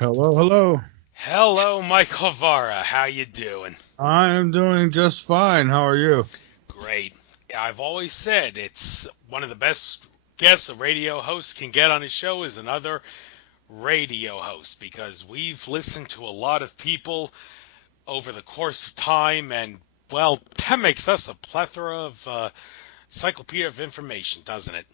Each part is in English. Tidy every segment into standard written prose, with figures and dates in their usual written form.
Hello, hello. Hello, Michael Vara. How you doing? I am doing just fine. How are you? Great. I've always said it's one of the best guests a radio host can get on his show is another radio host because we've listened to a lot of people over the course of time, and well, that makes us a plethora of encyclopedia of information, doesn't it?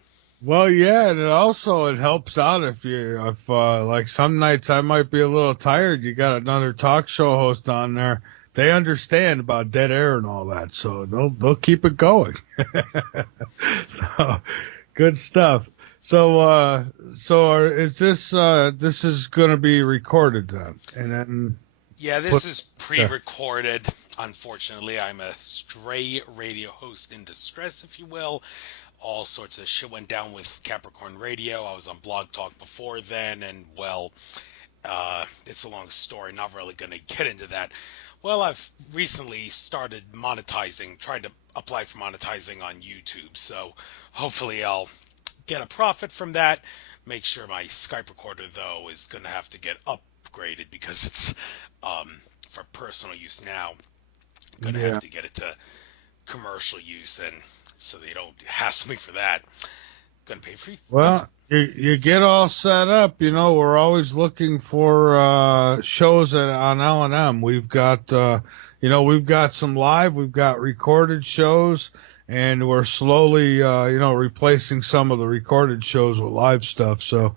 Well, yeah, and it helps out if like some nights I might be a little tired. You got another talk show host on there. They understand about dead air and all that, so they'll keep it going. So good stuff. Is this is going to be recorded then, and then Yeah, put this is there? pre-recorded. Unfortunately, I'm a stray radio host in distress, if you will. All sorts of shit went down with Capricorn Radio. I was on Blog Talk before then, and well, it's a long story. Not really going to get into that. Well, I've recently started monetizing, tried to apply for monetizing on YouTube, so hopefully I'll get a profit from that. Make sure my Skype recorder, though, is going to have to get upgraded because it's for personal use now. Going to have Yeah. to get it to commercial use, and so they don't hassle me for that. Going to pay free. Well, you get all set up. We're always looking for shows on LNM. We've got some live, we've got recorded shows, and we're slowly, replacing some of the recorded shows with live stuff. So,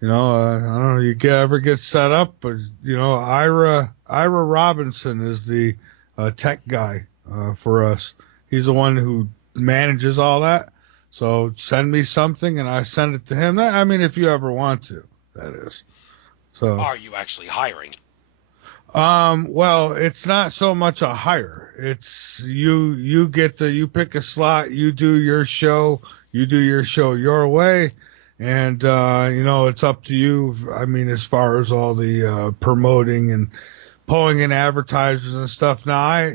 I don't know, ever get set up, but Ira Robinson is the tech guy for us. He's the one who manages all that. So send me something and I send it to him. I mean, if you ever want to, that is. So, Are you actually hiring? well, it's not so much a hire. It's you pick a slot, you do your show your way. And, it's up to you. I mean, as far as all the, promoting and pulling in advertisers and stuff. Now,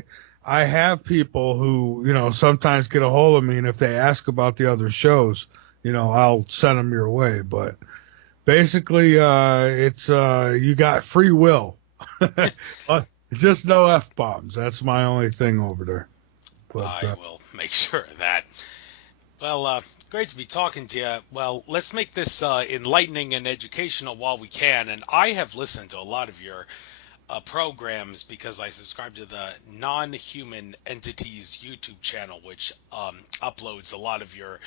I have people who, sometimes get a hold of me, and if they ask about the other shows, I'll send them your way. But basically, it's you got free will. Just no F bombs. That's my only thing over there. But I will make sure of that. Well, great to be talking to you. Well, let's make this enlightening and educational while we can. And I have listened to a lot of your programs because I subscribe to the Non-Human Entities YouTube channel, which uploads a lot of yeah,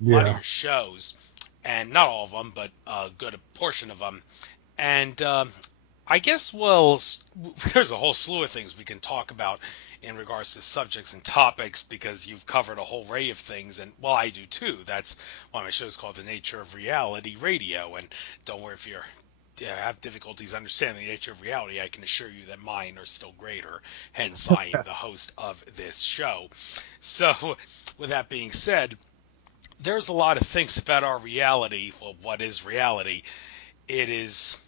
your shows, and not all of them, but a good portion of them. And I guess, well, there's a whole slew of things we can talk about in regards to subjects and topics because you've covered a whole array of things, and well, I do too. That's why my show is called The Nature of Reality Radio. And don't worry if you're have difficulties understanding the nature of reality, I can assure you that mine are still greater. Hence, I am the host of this show. So, with that being said, there's a lot of things about our reality. Well, what is reality? It is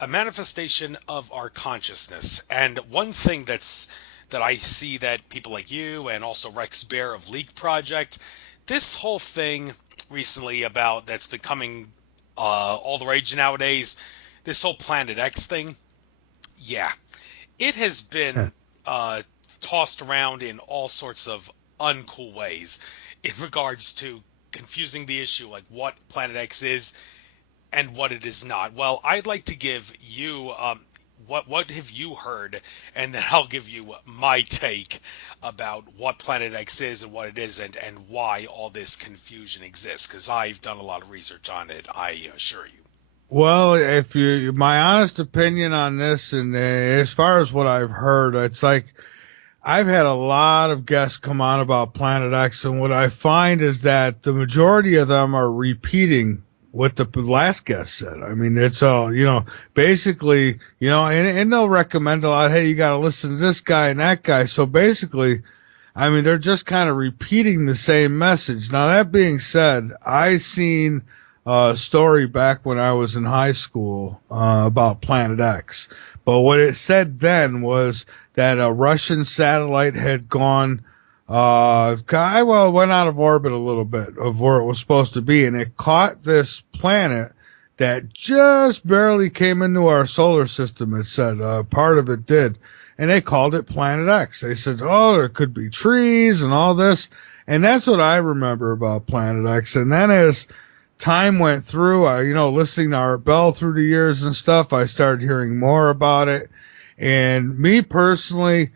a manifestation of our consciousness. And one thing that I see that people like you and also Rex Bear of Leak Project, this whole thing recently about that's becoming all the rage nowadays, this whole Planet X thing, yeah, it has been uh, tossed around in all sorts of uncool ways in regards to confusing the issue, like what Planet X is and what it is not. Well, I'd like to give you what have you heard, and then I'll give you my take about what Planet X is and what it isn't, and why all this confusion exists. Because I've done a lot of research on it, I assure you. well, if my honest opinion on this, and as far as what I've heard, it's like I've had a lot of guests come on about Planet X, and what I find is that the majority of them are repeating what the last guest said. I mean, it's all, basically, and they'll recommend a lot. Hey, you got to listen to this guy and that guy. So basically, I mean, they're just kind of repeating the same message. Now, that being said, I seen a story back when I was in high school about Planet X. But what it said then was that a Russian satellite had gone, well, it went out of orbit a little bit of where it was supposed to be, and it caught this planet that just barely came into our solar system. It said part of it did. And they called it Planet X. They said, oh, there could be trees and all this. And that's what I remember about Planet X. And then as time went through, listening to Art Bell through the years and stuff, I started hearing more about it. And me personally,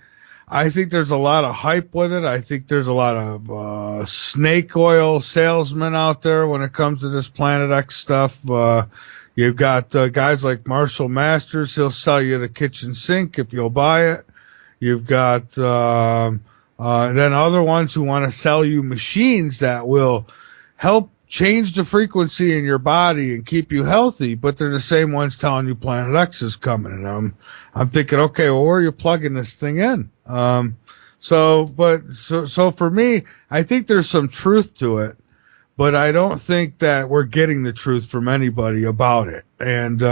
I think there's a lot of hype with it. I think there's a lot of snake oil salesmen out there when it comes to this Planet X stuff. You've got guys like Marshall Masters. He'll sell you the kitchen sink if you'll buy it. You've got then other ones who want to sell you machines that will help change the frequency in your body and keep you healthy, but they're the same ones telling you Planet X is coming. And I'm thinking, okay, well, where are you plugging this thing in? So for me, I think there's some truth to it, but I don't think that we're getting the truth from anybody about it. And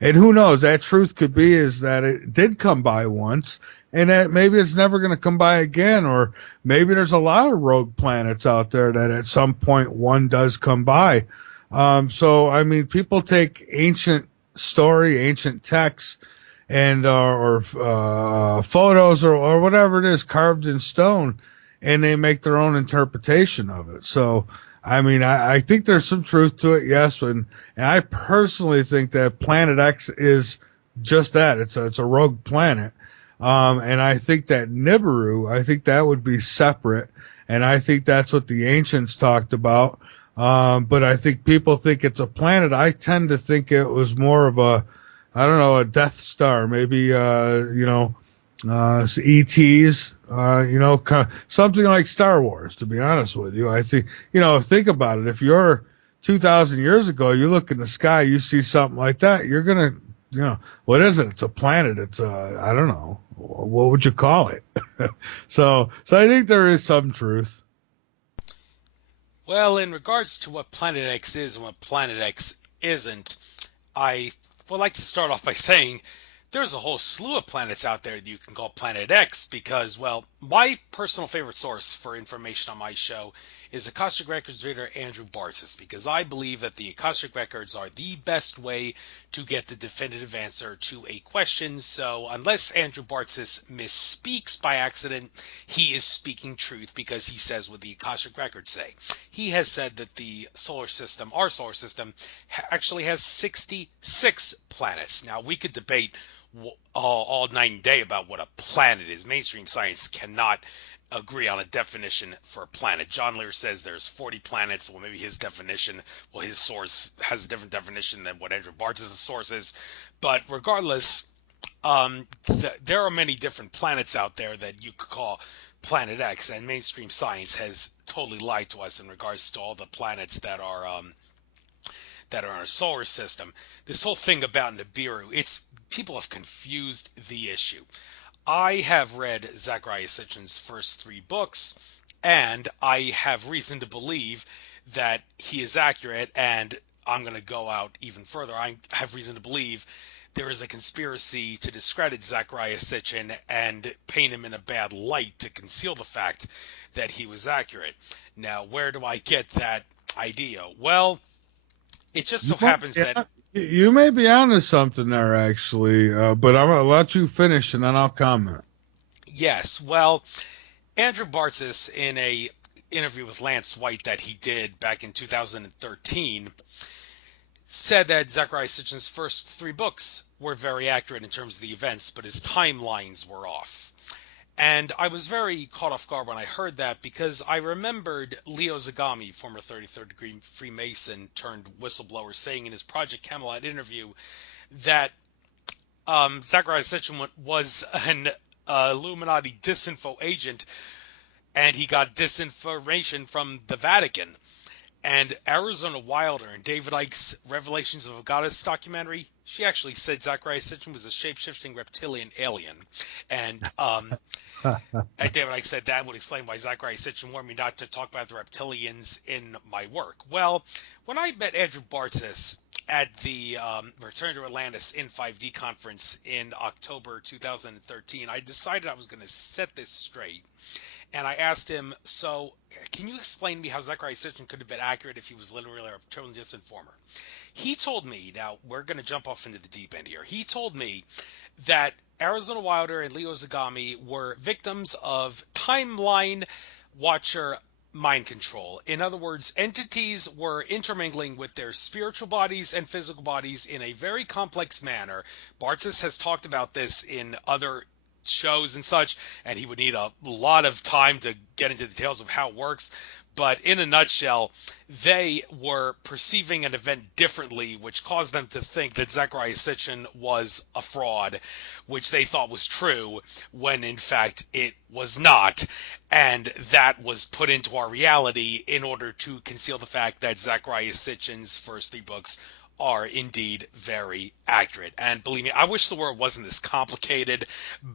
who knows, that truth could be is that it did come by once, and that maybe it's never going to come by again, or maybe there's a lot of rogue planets out there that at some point one does come by. People take ancient story, ancient texts, and or photos or whatever it is carved in stone, and they make their own interpretation of it. So, I think there's some truth to it, yes, and I personally think that Planet X is just that. It's a rogue planet. And I think that Nibiru, I think that would be separate, and I think that's what the ancients talked about. But I think people think it's a planet. I tend to think it was more of a Death Star, maybe, ETs, something like Star Wars, to be honest with you. I think, think about it. If you're 2,000 years ago, you look in the sky, you see something like that, you're going to, what is it? It's a planet. It's I don't know. What would you call it? So I think there is some truth. Well, in regards to what Planet X is and what Planet X isn't, I would like to start off by saying there's a whole slew of planets out there that you can call Planet X because, well, my personal favorite source for information on my show is Akashic Records reader Andrew Bartzis, because I believe that the Akashic Records are the best way to get the definitive answer to a question. So unless Andrew Bartzis misspeaks by accident, he is speaking truth because he says what the Akashic Records say. He has said that the solar system, our solar system, actually has 66 planets. Now, we could debate all night and day about what a planet is. Mainstream science cannot agree on a definition for a planet. John Lear says there's 40 planets. Well, maybe his definition, his source has a different definition than what Andrew Bartz's source is. But regardless, there are many different planets out there that you could call Planet X, and mainstream science has totally lied to us in regards to all the planets that are in our solar system. This whole thing about Nibiru, people have confused the issue. I have read Zecharia Sitchin's first 3 books, and I have reason to believe that he is accurate, and I'm going to go out even further. I have reason to believe there is a conspiracy to discredit Zecharia Sitchin and paint him in a bad light to conceal the fact that he was accurate. Now, where do I get that idea? Well, it just so happens that... You may be onto something there, actually, but I'm going to let you finish, and then I'll comment. Yes, well, Andrew Bartzis, in a interview with Lance White that he did back in 2013, said that Zecharia Sitchin's first 3 books were very accurate in terms of the events, but his timelines were off. And I was very caught off guard when I heard that, because I remembered Leo Zagami, former 33rd degree Freemason turned whistleblower, saying in his Project Camelot interview that Zecharia Sitchin was an Illuminati disinfo agent, and he got disinformation from the Vatican. And Arizona Wilder in David Icke's Revelations of a Goddess documentary, she actually said Zecharia Sitchin was a shape-shifting reptilian alien. And David Icke said that would explain why Zecharia Sitchin warned me not to talk about the reptilians in my work. Well, when I met Andrew Bartzis at the Return to Atlantis in 5D conference in October 2013, I decided I was going to set this straight. And I asked him, so can you explain to me how Zecharia Sitchin could have been accurate if he was literally a total disinformer? He told me, now we're going to jump off into the deep end here. He told me that Arizona Wilder and Leo Zagami were victims of timeline watcher mind control. In other words, entities were intermingling with their spiritual bodies and physical bodies in a very complex manner. Bartzis has talked about this in other shows and such, and he would need a lot of time to get into the details of how it works. But in a nutshell, they were perceiving an event differently, which caused them to think that Zecharia Sitchin was a fraud, which they thought was true, when in fact it was not. And that was put into our reality in order to conceal the fact that Zecharia Sitchin's first 3 books are indeed very accurate. And believe me, I wish the world wasn't this complicated,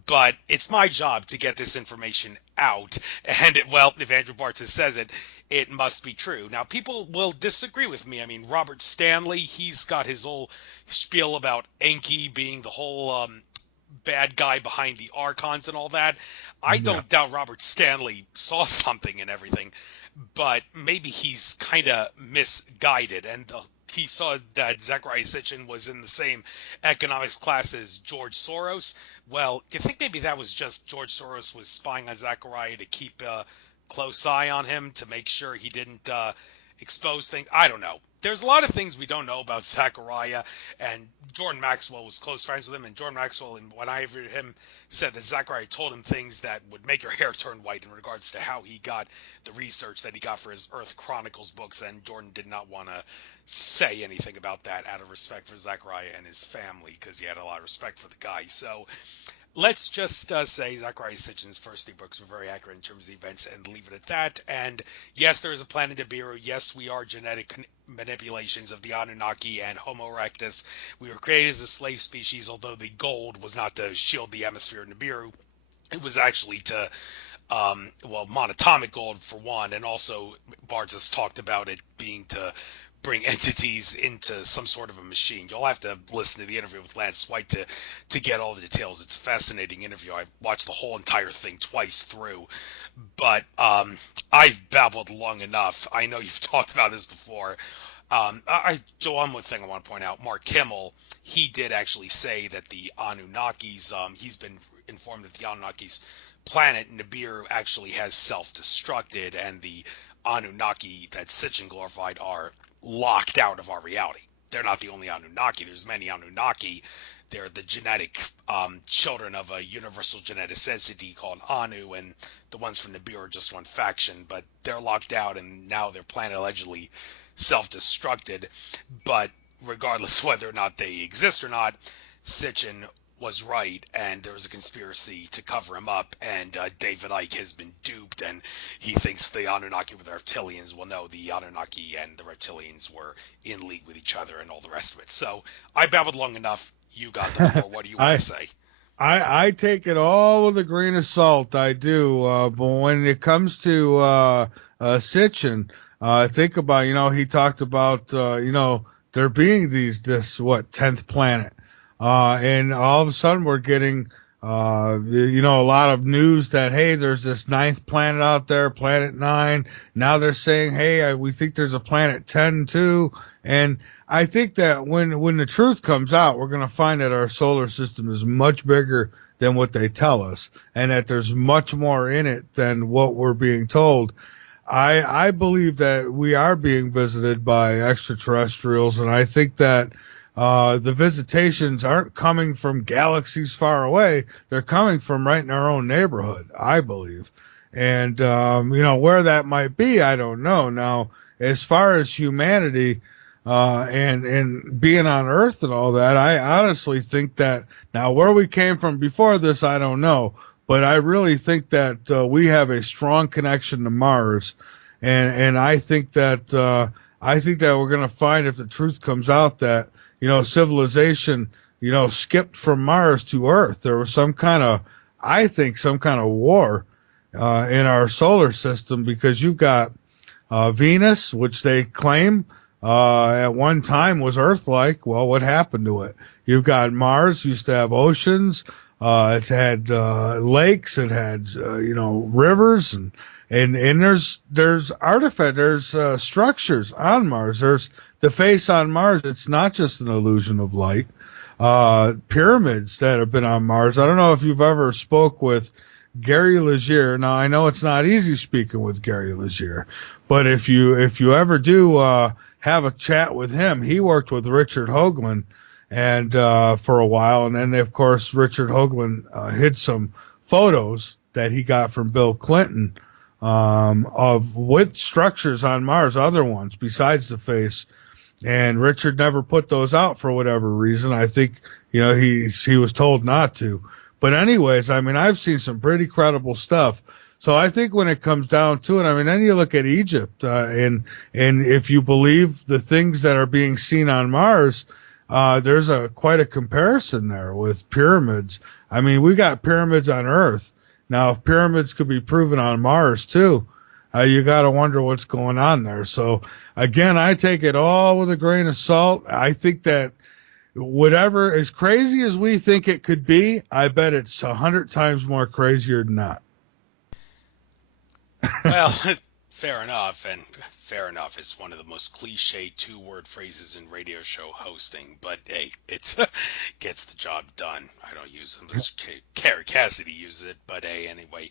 but it's my job to get this information out. And, well, if Andrew Bartzis says it, it must be true. Now, people will disagree with me. I mean, Robert Stanley, he's got his whole spiel about Enki being the whole bad guy behind the Archons and all that. I don't doubt Robert Stanley saw something and everything, but maybe he's kind of misguided. And he saw that Zecharia Sitchin was in the same economics class as George Soros. Well, do you think maybe that was just George Soros was spying on Zecharia to keep a close eye on him to make sure he didn't expose things? I don't know. There's a lot of things we don't know about Zecharia, and Jordan Maxwell was close friends with him, and Jordan Maxwell, when I interviewed him, said that Zecharia told him things that would make your hair turn white in regards to how he got the research that he got for his Earth Chronicles books, and Jordan did not want to say anything about that out of respect for Zecharia and his family, because he had a lot of respect for the guy. So let's just say Zecharia Sitchin's first 3 books were very accurate in terms of the events, and leave it at that. And yes, there is a planet Nibiru. Yes, we are genetic manipulations of the Anunnaki and Homo erectus. We were created as a slave species, although the gold was not to shield the atmosphere of Nibiru. It was actually to, monatomic gold for one, and also Bartzis talked about it being to bring entities into some sort of a machine. You'll have to listen to the interview with Lance White to get all the details. It's a fascinating interview. I've watched the whole entire thing twice through, but I've babbled long enough. I know you've talked about this before. One more thing I want to point out, Mark Kimmel, he did actually say that the Anunnakis, he's been informed that the Anunnakis planet Nibiru actually has self-destructed, and the Anunnaki that Sitchin glorified are locked out of our reality. They're not the only Anunnaki. There's many Anunnaki. They're the genetic children of a universal geneticity called Anu, and the ones from Nibiru are just one faction, but they're locked out, and now their planet allegedly self-destructed. But regardless whether or not they exist or not, Sitchin was right, and there was a conspiracy to cover him up, and David Icke has been duped, and he thinks the Anunnaki were the reptilians. Well, no, the Anunnaki and the reptilians were in league with each other and all the rest of it. So I babbled long enough. You got the floor. What do you want to say? I take it all with a grain of salt. I do. But when it comes to Sitchin, think about, he talked about, there being this 10th planet. And all of a sudden we're getting, a lot of news that, hey, there's this 9th planet out there, planet 9. Now they're saying, hey, we think there's a planet 10 too. And I think that when the truth comes out, we're going to find that our solar system is much bigger than what they tell us, and that there's much more in it than what we're being told. I believe that we are being visited by extraterrestrials, and I think that the visitations aren't coming from galaxies far away. They're coming from right in our own neighborhood, I believe. And, where that might be, I don't know. Now, as far as humanity, and being on Earth and all that, I honestly think that now where we came from before this, I don't know, but I really think that we have a strong connection to Mars, and I think that we're going to find, if the truth comes out, that civilization skipped from Mars to Earth. There was some kind of war in our solar system, because you've got Venus, which they claim at one time was Earth-like. Well, what happened to it? You've got Mars used to have oceans. It's had lakes. It had rivers and there's artifact. There's structures on Mars. There's the face on Mars. It's not just an illusion of light. Pyramids that have been on Mars. I don't know if you've ever spoke with Gary Legier. Now I know it's not easy speaking with Gary Legier, but if you ever do have a chat with him, he worked with Richard Hoagland and for a while, and then of course Richard Hoagland hid some photos that he got from Bill Clinton with structures on Mars, other ones besides the face, and Richard never put those out for whatever reason. I think he was told not to. But anyways, I mean, I've seen some pretty credible stuff. So I think when it comes down to it, I mean, then you look at Egypt, and if you believe the things that are being seen on Mars, there's quite a comparison there with pyramids. I mean, we got pyramids on Earth. Now, if pyramids could be proven on Mars too, you got to wonder what's going on there. So again, I take it all with a grain of salt. I think that whatever, as crazy as we think it could be, I bet it's 100 times more crazier than that. Well, fair enough, and fair enough is one of the most cliche two-word phrases in radio show hosting, but hey, it gets the job done. I don't use them. Carrie Cassidy uses it, but hey, anyway.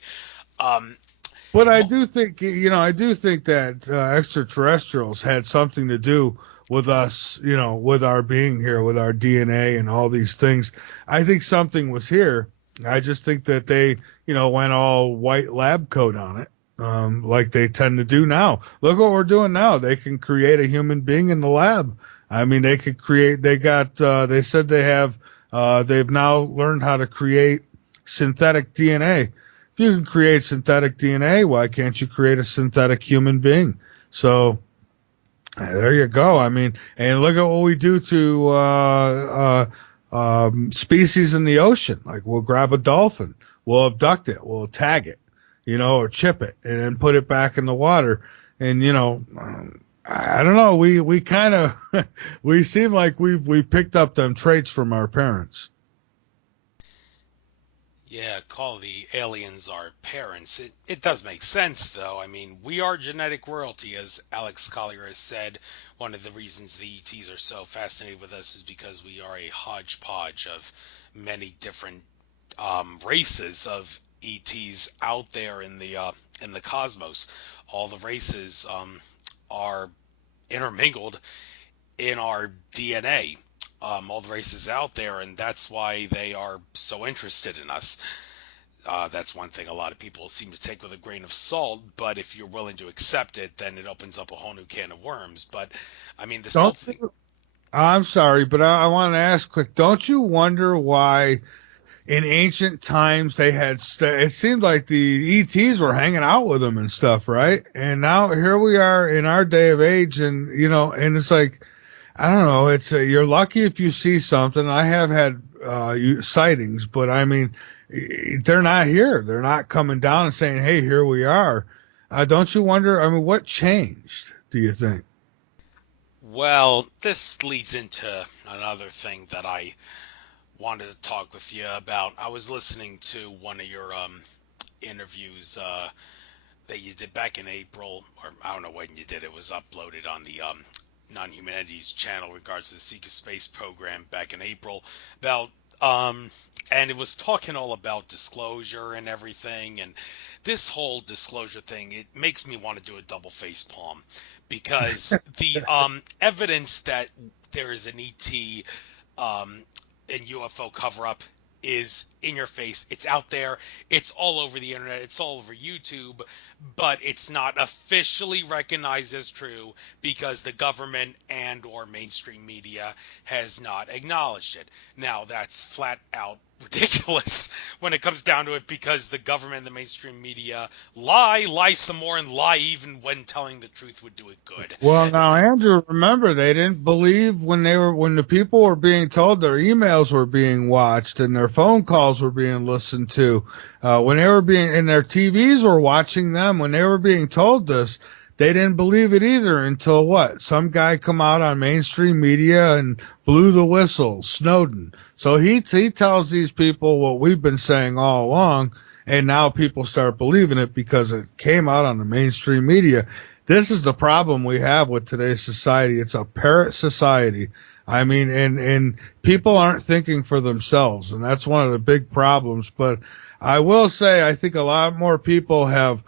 But I do think, that extraterrestrials had something to do with us, with our being here, with our DNA and all these things. I think something was here. I just think that they, went all white lab coat on it, like they tend to do now. Look what we're doing now. They can create a human being in the lab. I mean, they could create, they said they've now learned how to create synthetic DNA. If you can create synthetic DNA, why can't you create a synthetic human being? So there you go. I mean, and look at what we do to species in the ocean. Like we'll grab a dolphin, we'll abduct it, we'll tag it, or chip it, and then put it back in the water. And I don't know. We kind of we seem like we picked up them traits from our parents. Yeah, call the aliens our parents. It does make sense, though. I mean, we are genetic royalty, as Alex Collier has said. One of the reasons the ETs are so fascinated with us is because we are a hodgepodge of many different races of ETs out there in the cosmos. All the races are intermingled in our DNA. All the races out there, and that's why they are so interested in us. That's one thing a lot of people seem to take with a grain of salt, but if you're willing to accept it, then it opens up a whole new can of worms. But, I mean, I'm sorry, but I want to ask quick, don't you wonder why in ancient times they had, it seemed like the ETs were hanging out with them and stuff, right? And now here we are in our day of age, and, and it's like, I don't know. It's you're lucky if you see something. I have had sightings, but I mean, they're not here. They're not coming down and saying, "Hey, here we are." Don't you wonder? I mean, what changed? Do you think? Well, this leads into another thing that I wanted to talk with you about. I was listening to one of your interviews that you did back in April, or I don't know when you did. It was uploaded on the Non-Human Entities channel regards to the Seeker Space program back in April about and it was talking all about disclosure and everything, and this whole disclosure thing, it makes me want to do a double face palm, because the evidence that there is an ET and UFO cover-up is in your face. It's out there. It's all over the internet. It's all over YouTube, but it's not officially recognized as true because the government and or mainstream media has not acknowledged it. Now, that's flat out ridiculous when it comes down to it, because the government and the mainstream media lie some more, and lie even when telling the truth would do it good. Well, now, Andrew, remember, they didn't believe when the people were being told their emails were being watched and their phone calls were being listened to, when they were being, and their TVs were watching them, when they were being told this, they didn't believe it either until what? Some guy come out on mainstream media and blew the whistle, Snowden. So he tells these people what we've been saying all along, and now people start believing it because it came out on the mainstream media. This is the problem we have with today's society. It's a parrot society. I mean, and people aren't thinking for themselves, and that's one of the big problems. But I will say, I think a lot more people have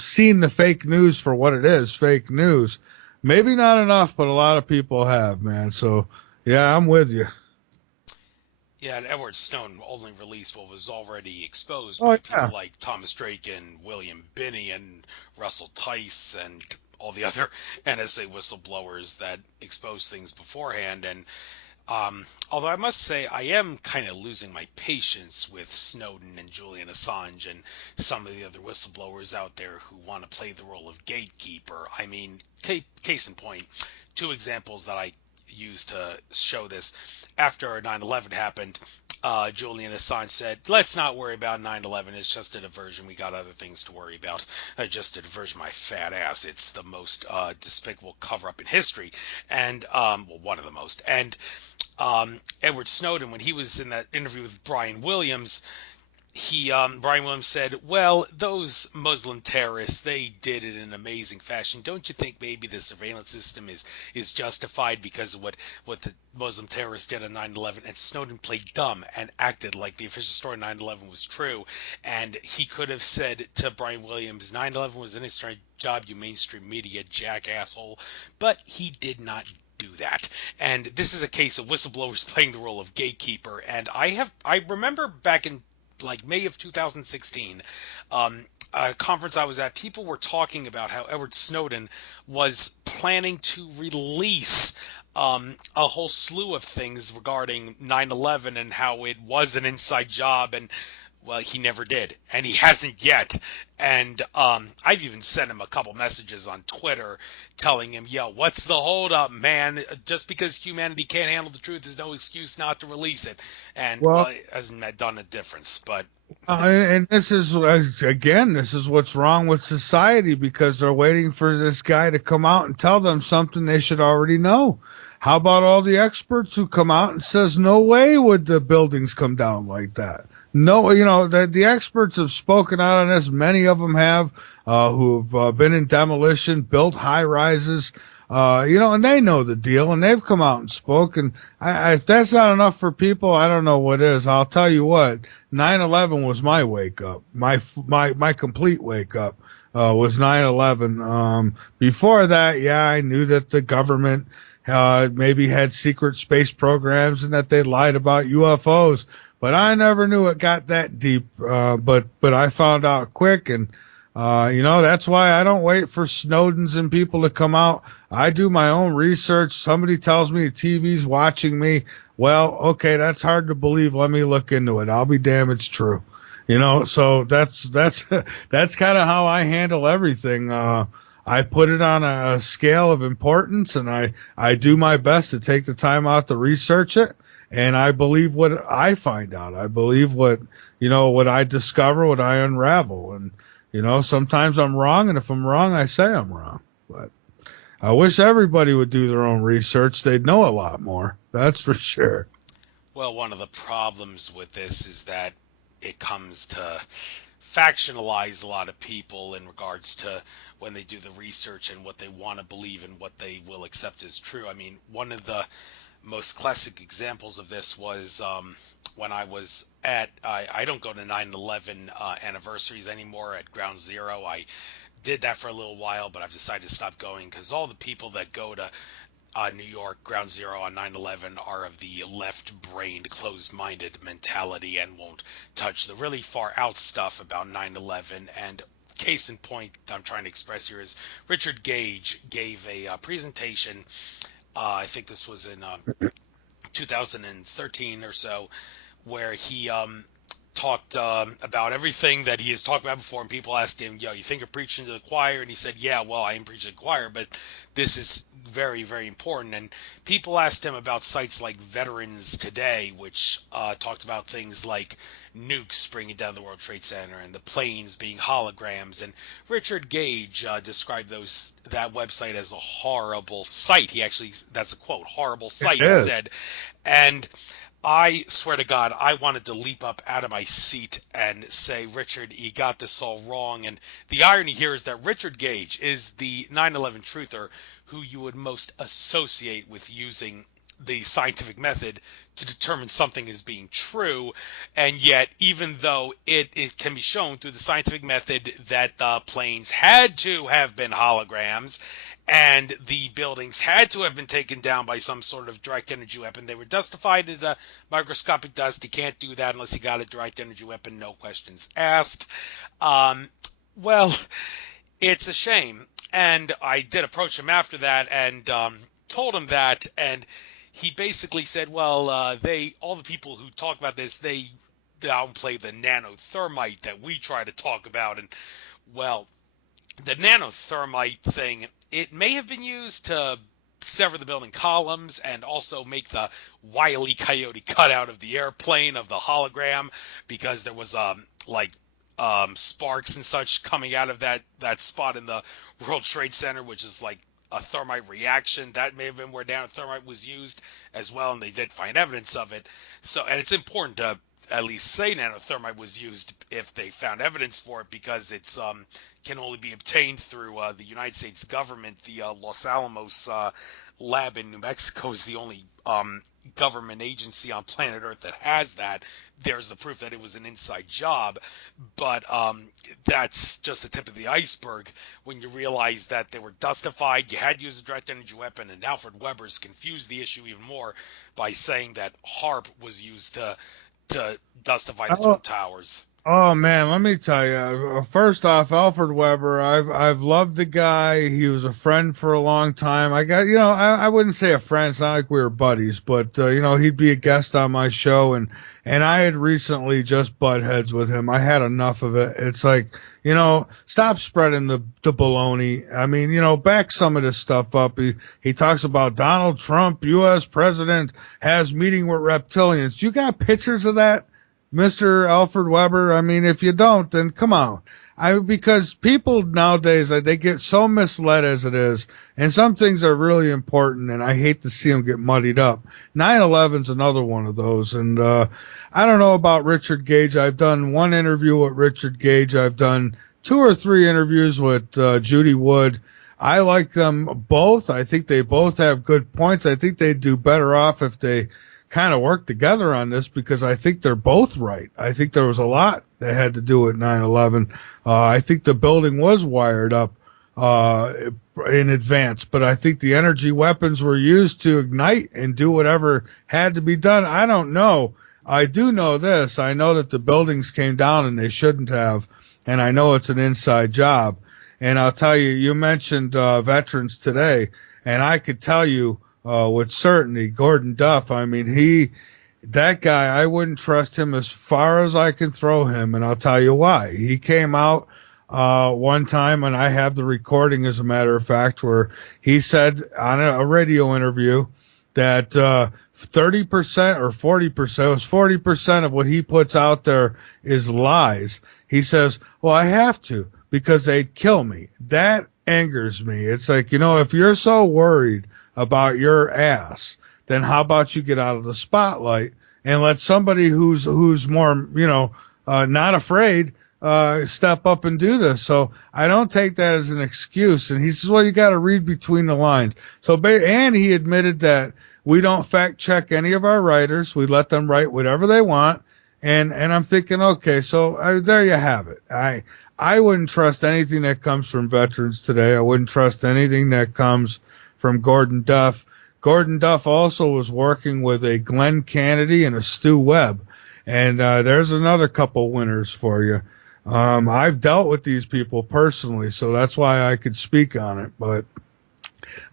seen the fake news for what it is, fake news. Maybe not enough, but a lot of people have, man. So yeah, I'm with you. Yeah, and Edward Snowden only released what was already exposed Oh by yeah. people like Thomas Drake and William Binney and Russell Tice and all the other NSA whistleblowers that exposed things beforehand. And although I must say I am kind of losing my patience with Snowden and Julian Assange and some of the other whistleblowers out there who want to play the role of gatekeeper. I mean, case in point, two examples that I used to show this. After 9/11 happened, Julian Assange said, let's not worry about 9/11. It's just a diversion. We got other things to worry about. Just a diversion, my fat ass. It's the most despicable cover-up in history. And, well, one of the most. And Edward Snowden, when he was in that interview with Brian Williams, Brian Williams said, well, those Muslim terrorists, they did it in an amazing fashion. Don't you think maybe the surveillance system is justified because of what the Muslim terrorists did on 9/11? And Snowden played dumb and acted like the official story of 9/11 was true. And he could have said to Brian Williams, 9/11 was an inside job, you mainstream media jack asshole. But he did not do that. And this is a case of whistleblowers playing the role of gatekeeper. And I remember back in like May of 2016, a conference I was at, people were talking about how Edward Snowden was planning to release a whole slew of things regarding 9/11 and how it was an inside job, and well, he never did, and he hasn't yet. And I've even sent him a couple messages on Twitter telling him, yo, what's the holdup, man? Just because humanity can't handle the truth is no excuse not to release it. And, well, Well, it hasn't done a difference. But and this is again, this is what's wrong with society because they're waiting for this guy to come out and tell them something they should already know. How about all the experts who come out and says no way would the buildings come down like that? No, the experts have spoken out on this. Many of them have who've been in demolition, built high rises, and they know the deal, and they've come out and spoken. If that's not enough for people, I don't know what is. I'll tell you what, 9/11 was my wake up, my complete wake up was 9/11. Before that, yeah, I knew that the government maybe had secret space programs and that they lied about UFOs. But I never knew it got that deep. But I found out quick, and that's why I don't wait for Snowdens and people to come out. I do my own research. Somebody tells me the TV's watching me. Well, okay, that's hard to believe. Let me look into it. I'll be damned it's true. So that's that's kind of how I handle everything. I put it on a scale of importance, and I do my best to take the time out to research it. And I believe what I find out. I believe what I discover, what I unravel. And, sometimes I'm wrong. And if I'm wrong, I say I'm wrong. But I wish everybody would do their own research. They'd know a lot more. That's for sure. well, one of the problems with this is that it comes to factionalize a lot of people in regards to when they do the research and what they want to believe and what they will accept as true. I mean, one of the most classic examples of this was when I was I don't go to 9/11 anniversaries anymore at Ground Zero. I did that for a little while, but I've decided to stop going because all the people that go to New York Ground Zero on 9/11 are of the left-brained, closed-minded mentality and won't touch the really far-out stuff about 9/11. And case in point I'm trying to express here is Richard Gage gave a presentation. I think this was in 2013 or so, where he talked about everything that he has talked about before, and people asked him, "Yo, you think you're preaching to the choir?" And he said, "Yeah, well, I am preaching to the choir, but this is very, very important." And people asked him about sites like Veterans Today, which talked about things like nukes bringing down the World Trade Center and the planes being holograms. And Richard Gage described that website as a horrible site. He actually, that's a quote, horrible site, he said. And I swear to God, I wanted to leap up out of my seat and say, Richard, you got this all wrong. And the irony here is that Richard Gage is the 9/11 truther who you would most associate with using the scientific method to determine something as being true. And yet, even though it can be shown through the scientific method that the planes had to have been holograms, and the buildings had to have been taken down by some sort of direct energy weapon. They were dustified into microscopic dust. You can't do that unless you got a direct energy weapon, no questions asked. Well, it's a shame. And I did approach him after that and told him that, and he basically said, well, all the people who talk about this, they downplay the nanothermite that we try to talk about. And, well, the nanothermite thing, it may have been used to sever the building columns and also make the Wile E. Coyote cutout of the airplane of the hologram, because there was sparks and such coming out of that spot in the World Trade Center, which is like a thermite reaction. That may have been where nanothermite was used as well, and they did find evidence of it. So, and it's important to at least say nanothermite was used if they found evidence for it, because it's can only be obtained through the United States government. The Los Alamos lab in New Mexico is the only government agency on planet Earth that has that. There's the proof that it was an inside job, but that's just the tip of the iceberg when you realize that they were dustified. You had to use a direct energy weapon, and Alfred Weber's confused the issue even more by saying that HARP was used to dustify the Twin Towers. Oh man, let me tell you. First off, Alfred Weber, I've loved the guy. He was a friend for a long time. I wouldn't say a friend. It's not like we were buddies, but he'd be a guest on my show, and I had recently just butt heads with him. I had enough of it. It's like, stop spreading the baloney. I mean, back some of this stuff up. He talks about Donald Trump, U.S. president, has meeting with reptilians. You got pictures of that, Mr. Alfred Weber? I mean, if you don't, then come on. Because people nowadays, they get so misled as it is, and some things are really important, and I hate to see them get muddied up. 9/11's another one of those, and I don't know about Richard Gage. I've done one interview with Richard Gage. I've done 2 or 3 interviews with Judy Wood. I like them both. I think they both have good points. I think they'd do better off if they kind of work together on this, because I think they're both right. I think there was a lot that had to do with 9/11. I think the building was wired up in advance, but I think the energy weapons were used to ignite and do whatever had to be done. I don't know. I do know this. I know that the buildings came down and they shouldn't have, and I know it's an inside job. And I'll tell you, you mentioned Veterans Today, and I could tell you with certainty, Gordon Duff, I mean, that guy, I wouldn't trust him as far as I can throw him, and I'll tell you why. He came out one time, and I have the recording, as a matter of fact, where he said on a radio interview that 30% or 40%, it was 40% of what he puts out there is lies. He says, well, I have to, because they'd kill me. That angers me. It's like, if you're so worried about your ass, then how about you get out of the spotlight and let somebody who's more, not afraid, step up and do this. So I don't take that as an excuse. And he says, well, you got to read between the lines. And he admitted that we don't fact check any of our writers. We let them write whatever they want. And I'm thinking, okay, so there you have it. I wouldn't trust anything that comes from Veterans Today. I wouldn't trust anything that comes from Gordon Duff. Gordon Duff also was working with a Glenn Kennedy and a Stu Webb. And there's another couple winners for you. I've dealt with these people personally, so that's why I could speak on it. But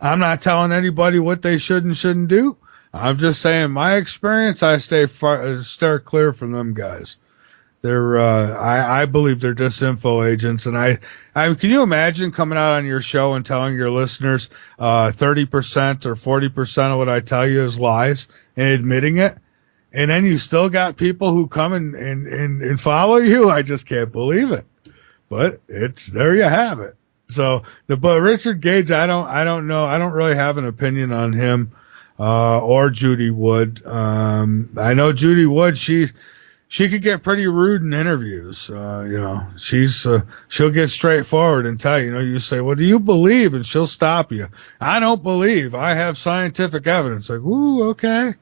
I'm not telling anybody what they should and shouldn't do. I'm just saying my experience, I steer clear from them guys. I believe they're disinfo agents, and can you imagine coming out on your show and telling your listeners 30% or 40% of what I tell you is lies and admitting it, and then you still got people who come and follow you? I just can't believe it. But there you have it. So, but Richard Gage, I don't know. I don't really have an opinion on him or Judy Wood. I know Judy Wood. She could get pretty rude in interviews. She'll get straightforward and tell you. You say, "Well, do you believe?" And she'll stop you. "I don't believe. I have scientific evidence." Like, ooh, okay.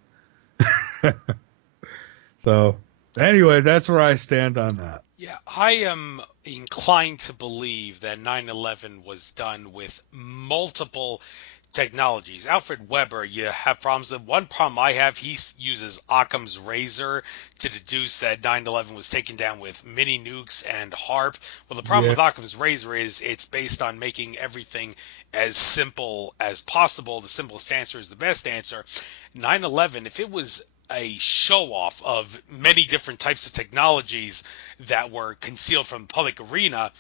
So, anyway, that's where I stand on that. Yeah, I am inclined to believe that 9/11 was done with multiple technologies. Alfred Weber, you have problems. The one problem I have, he uses Occam's Razor to deduce that 9/11 was taken down with mini nukes and HARP. Well, the problem with Occam's Razor is it's based on making everything as simple as possible. The simplest answer is the best answer. 9/11, if it was a show-off of many different types of technologies that were concealed from the public arena,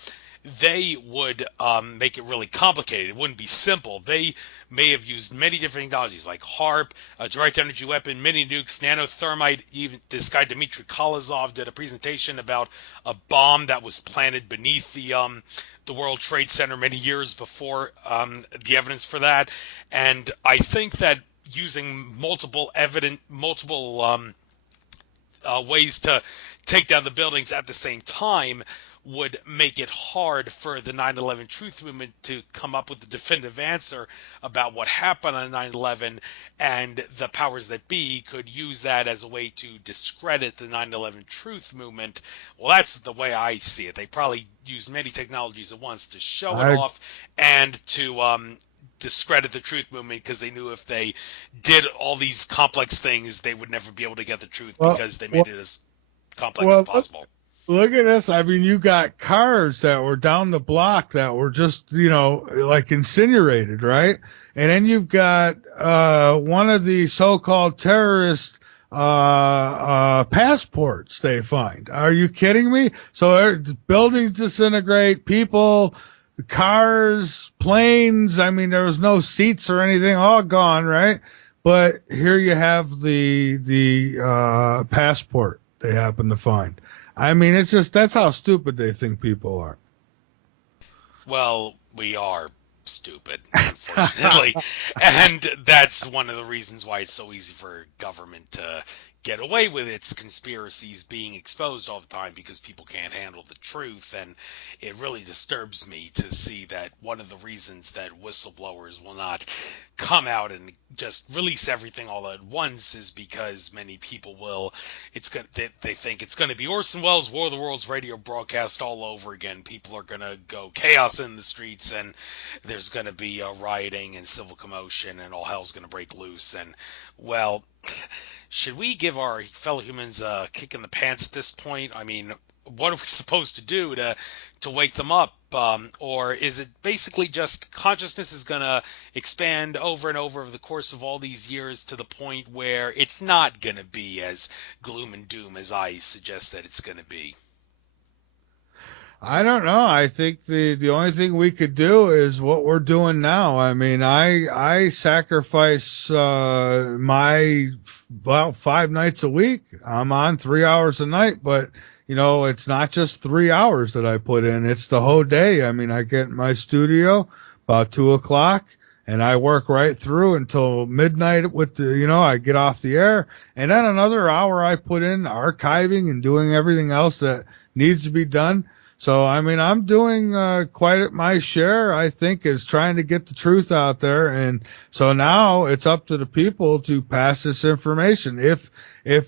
they would make it really complicated. It wouldn't be simple. They may have used many different technologies like HARP, a direct energy weapon, mini nukes, nanothermite. Even this guy Dmitry Kolozov did a presentation about a bomb that was planted beneath the World Trade Center many years before the evidence for that. And I think that using multiple ways to take down the buildings at the same time would make it hard for the 9/11 truth movement to come up with a definitive answer about what happened on 9/11, and the powers that be could use that as a way to discredit the 9/11 truth movement. Well, that's the way I see it. They probably used many technologies at once to show it off and to discredit the truth movement, because they knew if they did all these complex things, they would never be able to get the truth because they made it as complex as possible. Look at this. I mean, you got cars that were down the block that were just, like incinerated, right? And then you've got one of the so-called terrorist passports they find. Are you kidding me? So buildings disintegrate, people, cars, planes. I mean, there was no seats or anything, all gone, right? But here you have the passport they happen to find. I mean, it's just, that's how stupid they think people are. Well, we are stupid, unfortunately. And that's one of the reasons why it's so easy for government to get away with its conspiracies being exposed all the time, because people can't handle the truth. And it really disturbs me to see that one of the reasons that whistleblowers will not come out and just release everything all at once is because many people will, they think it's going to be Orson Welles' War of the Worlds radio broadcast all over again. People are going to go chaos in the streets, and there's going to be rioting and civil commotion, and all hell's going to break loose. And, well, should we give our fellow humans a kick in the pants at this point? I mean, what are we supposed to do to wake them up? Or is it basically just consciousness is going to expand over and over the course of all these years to the point where it's not going to be as gloom and doom as I suggest that it's going to be? I don't know. I think the only thing we could do is what we're doing now. I mean, I sacrifice my 5 nights a week. I'm on 3 hours a night, but it's not just 3 hours that I put in. It's the whole day. I mean, I get in my studio about 2:00 and I work right through until midnight with I get off the air, and then another hour I put in archiving and doing everything else that needs to be done. So, I mean, I'm doing quite my share, I think, is trying to get the truth out there. And so now it's up to the people to pass this information. If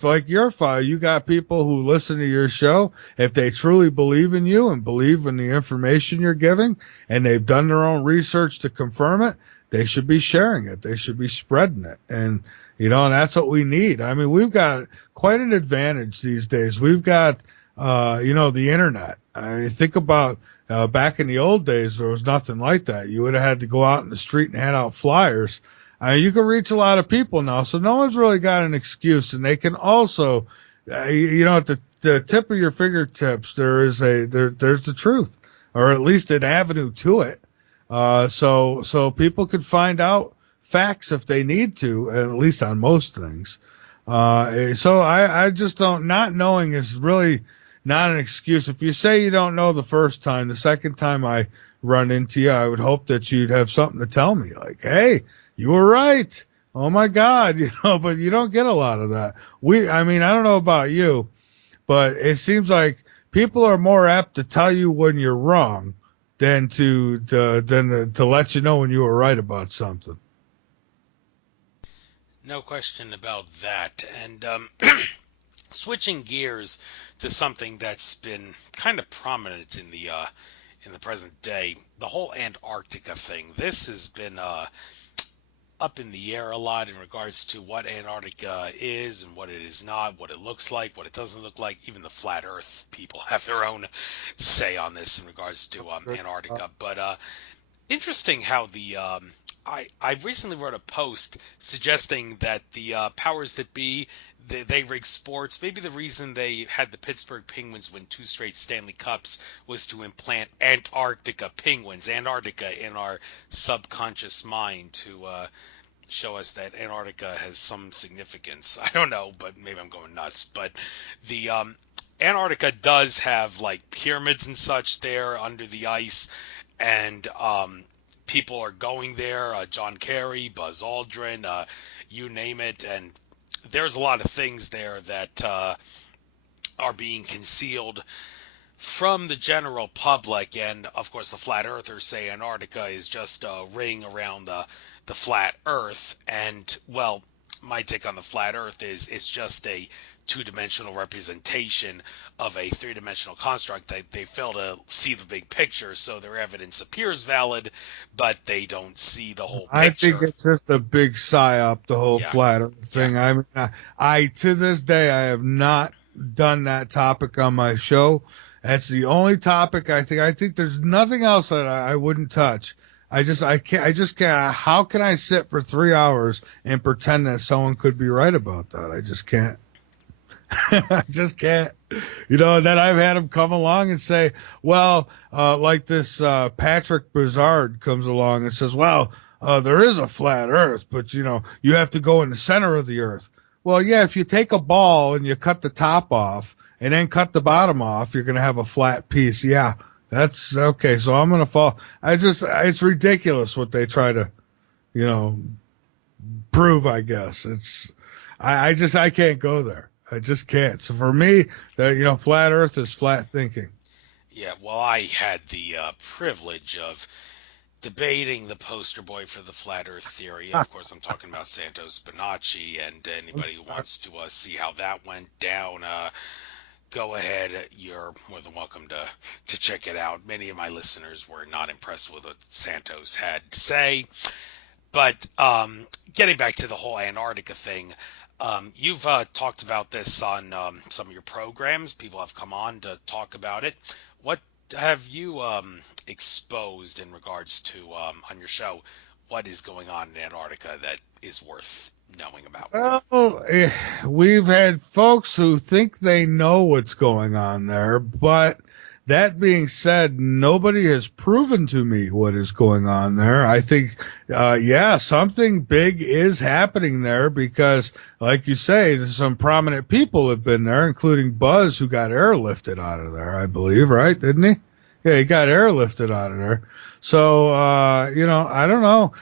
like your file, you got people who listen to your show, if they truly believe in you and believe in the information you're giving, and they've done their own research to confirm it, they should be sharing it. They should be spreading it. And, and that's what we need. I mean, we've got quite an advantage these days. We've got, the internet. I mean, think about back in the old days, there was nothing like that. You would have had to go out in the street and hand out flyers. You can reach a lot of people now, so no one's really got an excuse. And they can also, the tip of your fingertips, there's the truth, or at least an avenue to it. So people could find out facts if they need to, at least on most things. So I just don't, not knowing is really not an excuse. If you say you don't know the first time, the second time I run into you, I would hope that you'd have something to tell me, like, hey, you were right. Oh my God, but you don't get a lot of that. I mean, I don't know about you, but it seems like people are more apt to tell you when you're wrong than to let you know when you were right about something. No question about that. And switching gears to something that's been kind of prominent in the present day, the whole Antarctica thing. This has been up in the air a lot in regards to what Antarctica is and what it is not, what it looks like, what it doesn't look like. Even the flat Earth people have their own say on this in regards to Antarctica. But interesting how the I recently wrote a post suggesting that the powers that be, they rig sports. Maybe the reason they had the Pittsburgh Penguins win 2 straight Stanley Cups was to implant Antarctica penguins, Antarctica, in our subconscious mind to show us that Antarctica has some significance. I don't know, but maybe I'm going nuts. But the Antarctica does have like pyramids and such there under the ice, and people are going there. John Kerry, Buzz Aldrin, you name it, and there's a lot of things there that are being concealed from the general public. And of course, the flat earthers say Antarctica is just a ring around the flat Earth. And well, my take on the flat Earth is it's just a two-dimensional representation of a three-dimensional construct. They fail to see the big picture, so their evidence appears valid, but they don't see the whole picture. I think it's just a big psyop, the whole flat Earth thing. Yeah. I mean, I to this day I have not done that topic on my show. That's the only topic I think there's nothing else that I wouldn't touch. I just can't. How can I sit for 3 hours and pretend that someone could be right about that? I just can't. I just can't. Then I've had them come along and say, well, like this Patrick Brizard comes along and says, well, there is a flat Earth, but, you have to go in the center of the Earth. Well, yeah, if you take a ball and you cut the top off and then cut the bottom off, you're going to have a flat piece. Yeah, that's okay. So I'm going to fall. It's ridiculous what they try to, prove, I guess. I can't go there. I just can't. So for me, flat Earth is flat thinking. Yeah, well, I had the privilege of debating the poster boy for the flat Earth theory. Of course, I'm talking about Santos Bonacci, and anybody who wants to see how that went down, go ahead. You're more than welcome to check it out. Many of my listeners were not impressed with what Santos had to say. But getting back to the whole Antarctica thing, you've talked about this on some of your programs. People have come on to talk about it. What have you exposed in regards to, on your show, what is going on in Antarctica that is worth knowing about? Well, we've had folks who think they know what's going on there, but that being said, nobody has proven to me what is going on there. I think, something big is happening there because, like you say, some prominent people have been there, including Buzz, who got airlifted out of there, I believe, right? Didn't he? Yeah, he got airlifted out of there. So, I don't know.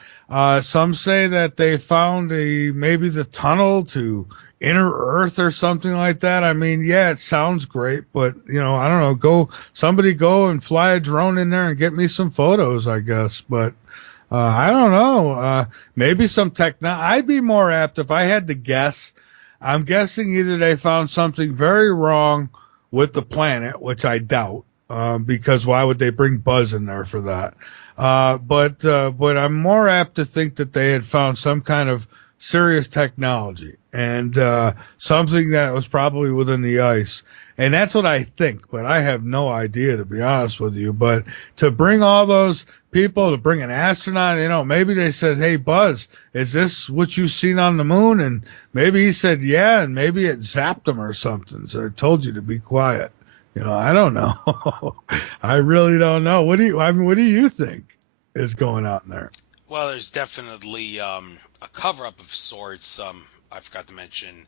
Some say that they found maybe the tunnel to inner Earth or something like that. I mean, yeah, it sounds great, but I don't know. Somebody go and fly a drone in there and get me some photos, I guess. But I don't know. Maybe some I'd be more apt if I had to guess. I'm guessing either they found something very wrong with the planet, which I doubt, because why would they bring Buzz in there for that? But I'm more apt to think that they had found some kind of serious technology and something that was probably within the ice. And that's what I think, but I have no idea, to be honest with you. But to bring all those people, to bring an astronaut, maybe they said, hey, Buzz, is this what you've seen on the moon? And maybe he said, yeah, and maybe it zapped him or something. So it told you to be quiet. I don't know. I really don't know. What do you think is going on there? Well, there's definitely a cover-up of sorts. I forgot to mention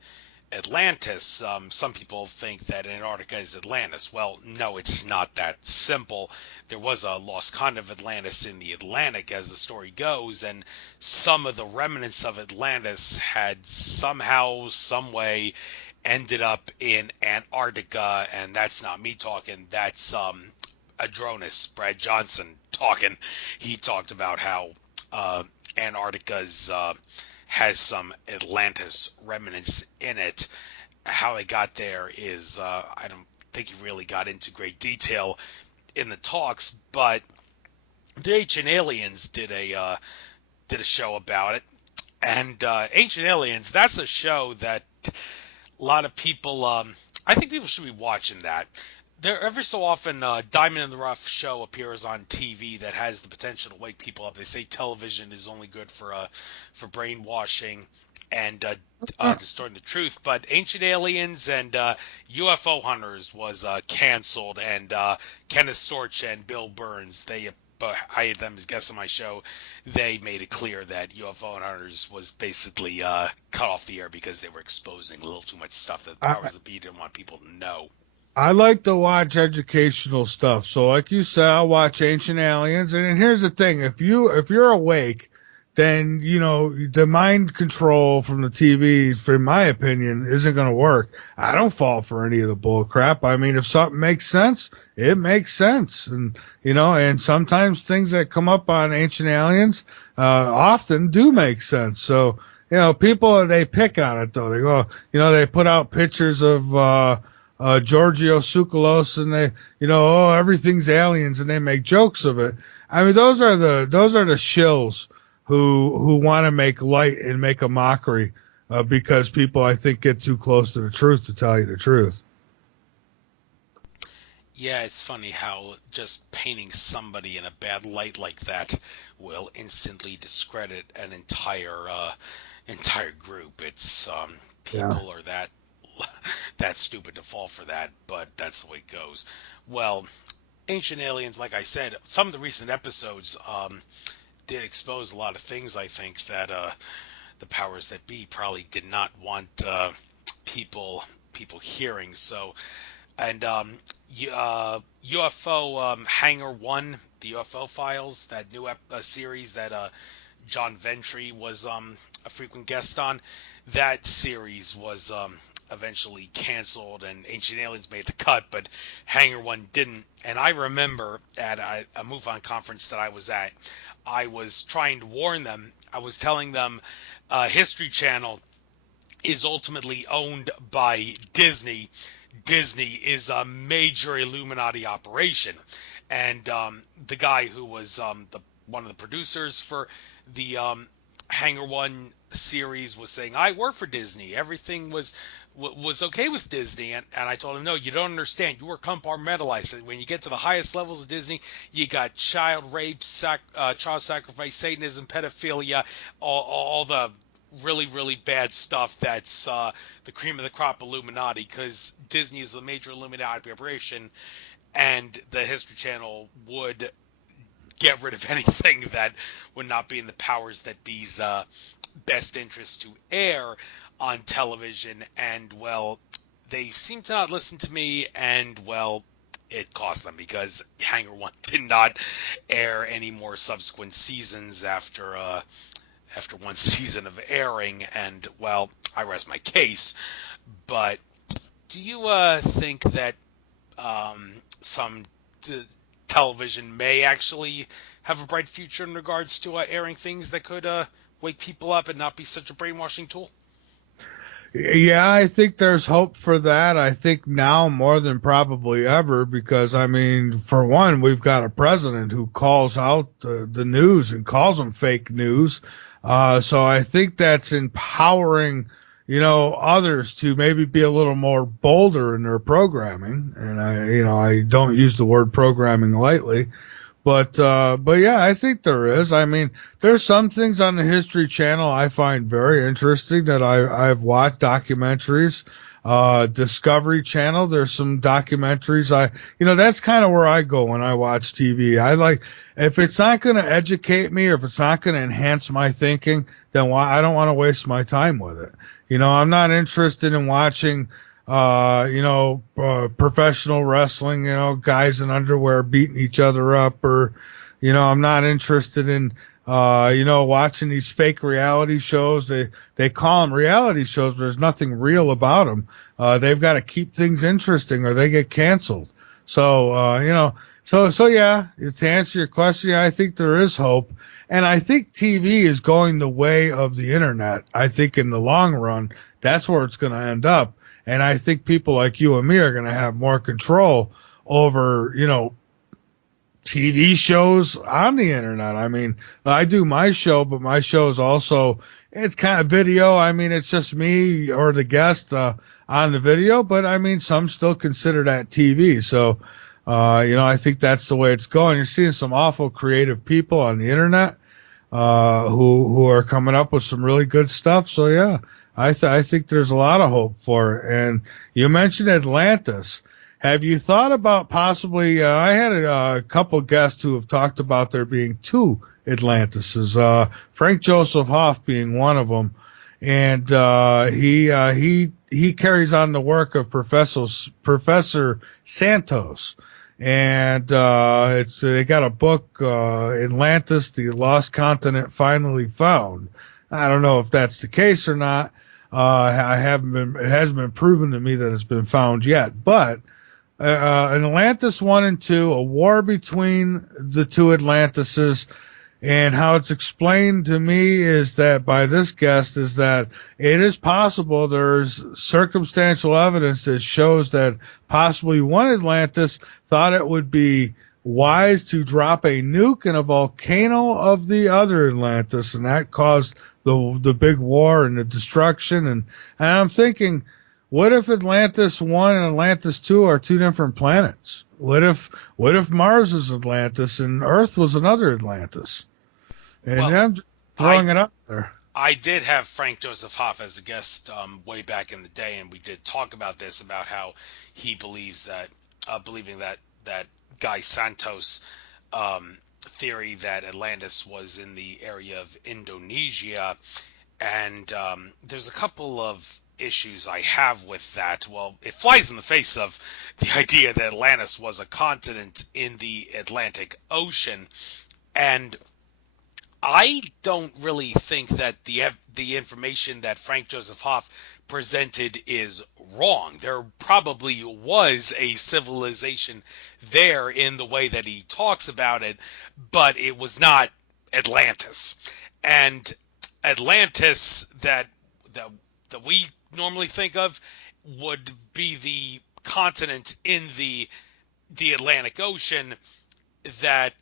Atlantis. Some people think that Antarctica is Atlantis. Well, no, it's not that simple. There was a lost continent of Atlantis in the Atlantic, as the story goes, and some of the remnants of Atlantis had somehow, some way, ended up in Antarctica, and that's not me talking. That's Adronis, Brad Johnson, talking. He talked about how Antarctica's has some Atlantis remnants in it. How they got there is I don't think he really got into great detail in the talks, but the Ancient Aliens did a show about it, and Ancient Aliens, that's a show that a lot of people, I think people should be watching that. There, every so often, Diamond in the Rough show appears on TV that has the potential to wake people up. They say television is only good for brainwashing and distorting the truth. But Ancient Aliens and UFO Hunters was canceled, and Kenneth Storch and Bill Burns, I had them as guests on my show. They made it clear that UFO Hunters was basically cut off the air because they were exposing a little too much stuff that the powers that be didn't want people to know. I like to watch educational stuff. So like you said, I'll watch Ancient Aliens. And here's the thing. If you're awake, then, the mind control from the TV, for my opinion, isn't going to work. I don't fall for any of the bull crap. I mean, if something makes sense, it makes sense. And, and sometimes things that come up on Ancient Aliens often do make sense. So, people, they pick on it, though. They go, they put out pictures of Giorgio Tsoukalos, and they, everything's aliens, and they make jokes of it. I mean, those are the shills who want to make light and make a mockery because people, I think, get too close to the truth, to tell you the truth. Yeah, it's funny how just painting somebody in a bad light like that will instantly discredit an entire group. It's people are that stupid to fall for that, but that's the way it goes. Well, Ancient Aliens, like I said, some of the recent episodes did expose a lot of things, I think, that the powers that be probably did not want people hearing. So, and UFO Hangar 1, the UFO Files, that new series that John Ventry was a frequent guest on, that series was eventually canceled, and Ancient Aliens made the cut, but Hangar 1 didn't. And I remember at a MUFON conference that I was at, I was trying to warn them. I was telling them History Channel is ultimately owned by Disney. Disney is a major Illuminati operation. And the guy who was one of the producers for the Hangar 1 series was saying, I work for Disney. Everything was okay with Disney, and I told him, no, you don't understand. You were compartmentalized. When you get to the highest levels of Disney, you got child rape, child sacrifice, Satanism, pedophilia, all the really, really bad stuff that's the cream of the crop Illuminati, because Disney is a major Illuminati operation, and the History Channel would get rid of anything that would not be in the powers that be's best interest to air on television. And, well, they seem to not listen to me, and, well, it cost them, because Hangar 1 did not air any more subsequent seasons after one season of airing, and, well, I rest my case. But do you think that some television may actually have a bright future in regards to airing things that could wake people up and not be such a brainwashing tool? Yeah, I think there's hope for that. I think now more than probably ever, because, I mean, for one, we've got a president who calls out the news and calls them fake news. So I think that's empowering, others to maybe be a little more bolder in their programming. And I don't use the word programming lightly, but yeah, I think there is. I mean, there's some things on the History Channel I find very interesting that I've watched documentaries. Discovery Channel, there's some documentaries. That's kind of where I go when I watch TV. If it's not going to educate me or if it's not going to enhance my thinking, then I don't want to waste my time with it. I'm not interested in watching professional wrestling, guys in underwear beating each other up, or, I'm not interested in, watching these fake reality shows. They call them reality shows, but there's nothing real about them. They've got to keep things interesting or they get canceled. So yeah, to answer your question, I think there is hope. And I think TV is going the way of the internet. I think in the long run, that's where it's going to end up. And I think people like you and me are going to have more control over, TV shows on the internet. I mean, I do my show, but my show is also, it's kind of video. I mean, it's just me or the guest on the video, but I mean, some still consider that TV. So, I think that's the way it's going. You're seeing some awful creative people on the internet who are coming up with some really good stuff. So, yeah. I think there's a lot of hope for it. And you mentioned Atlantis. Have you thought about possibly? I had a couple guests who have talked about there being two Atlantises. Frank Joseph Hoff being one of them, and he carries on the work of Professor Santos. And they got a book, Atlantis, the Lost Continent Finally Found. I don't know if that's the case or not. It hasn't been proven to me that it's been found yet. But in Atlantis 1 and 2, a war between the two Atlantises, and how it's explained to me is that by this guest is that it is possible there's circumstantial evidence that shows that possibly one Atlantis thought it would be wise to drop a nuke in a volcano of the other Atlantis, and that caused the big war and the destruction. And I'm thinking, what if Atlantis 1 and Atlantis 2 are two different planets? What if Mars is Atlantis and Earth was another Atlantis? And I'm throwing it up there. I did have Frank Joseph Hoff as a guest way back in the day, and we did talk about this, about how he believes that, believing that guy Santos theory that Atlantis was in the area of Indonesia. And there's a couple of issues I have with that. Well, it flies in the face of the idea that Atlantis was a continent in the Atlantic Ocean. And I don't really think that the information that Frank Joseph Hoff presented is wrong. There probably was a civilization there in the way that he talks about it, but it was not Atlantis. And Atlantis that we normally think of would be the continent in the Atlantic Ocean that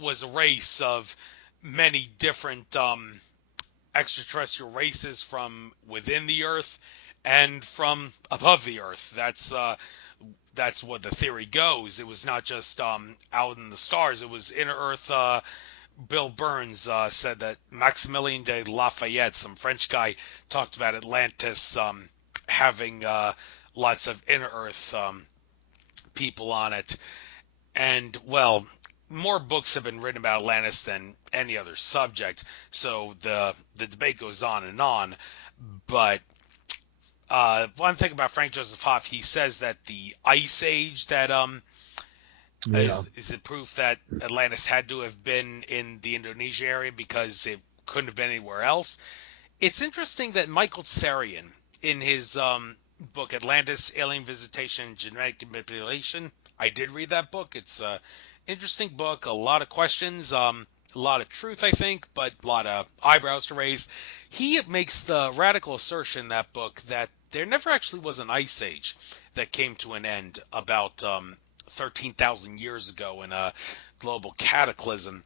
was a race of many different extraterrestrial races from within the Earth and from above the Earth. That's what the theory goes. It was not just out in the stars. It was inner Earth. Bill Burns said that Maximilien de Lafayette, some French guy, talked about Atlantis having lots of inner Earth people on it. And, well, more books have been written about Atlantis than any other subject, so the debate goes on and on. But one thing about Frank Joseph Hoff, he says that the Ice Age that is it proof that Atlantis had to have been in the Indonesia area because it couldn't have been anywhere else. It's interesting that Michael Sarian, in his book Atlantis, Alien Visitation, and Genetic Manipulation, I did read that book. It's a interesting book, a lot of questions, a lot of truth, I think, but a lot of eyebrows to raise. He makes the radical assertion in that book that there never actually was an ice age that came to an end about 13,000 years ago in a global cataclysm.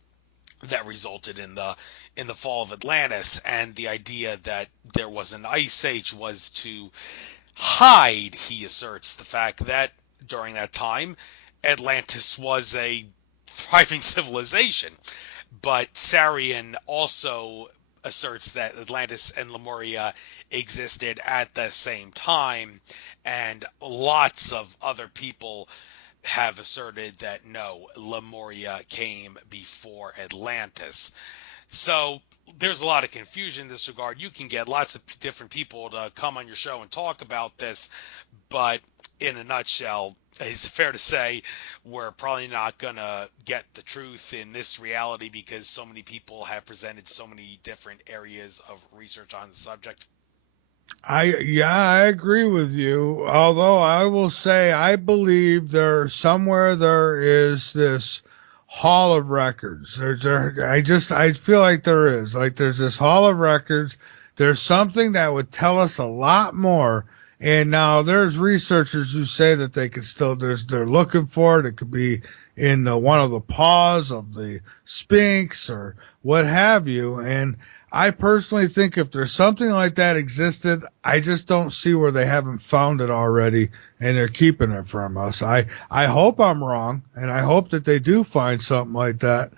that resulted in the fall of Atlantis, and the idea that there was an ice age was to hide, he asserts, the fact that during that time Atlantis was a thriving civilization. But Sarian also asserts that Atlantis and Lemuria existed at the same time, and lots of other people have asserted that no, Lemuria came before Atlantis. So there's a lot of confusion in this regard. You can get lots of different people to come on your show and talk about this, but in a nutshell, it's fair to say we're probably not going to get the truth in this reality because so many people have presented so many different areas of research on the subject. I agree with you. Although I will say I believe there is this hall of records. I feel like there is. Like there's this hall of records. There's something that would tell us a lot more. And now there's researchers who say that they could still they're looking for it. It could be in one of the paws of the Sphinx or what have you. And I personally think if there's something like that existed, I just don't see where they haven't found it already and they're keeping it from us. I hope I'm wrong, and I hope that they do find something like that.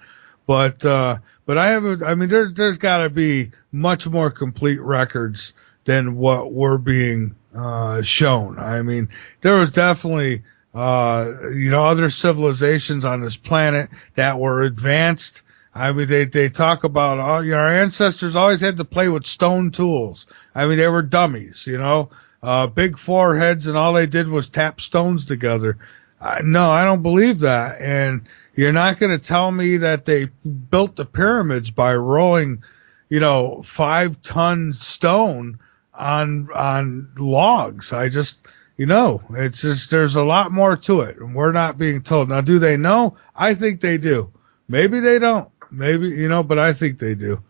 But I mean, there's got to be much more complete records than what we're being shown. I mean, there was definitely other civilizations on this planet that were advanced. I mean, they talk about our ancestors always had to play with stone tools. I mean, they were dummies, big foreheads, and all they did was tap stones together. No, I don't believe that. And you're not going to tell me that they built the pyramids by rolling, 5-ton stone on logs. It's just there's a lot more to it, and we're not being told. Now, do they know? I think they do. Maybe they don't. Maybe, but I think they do.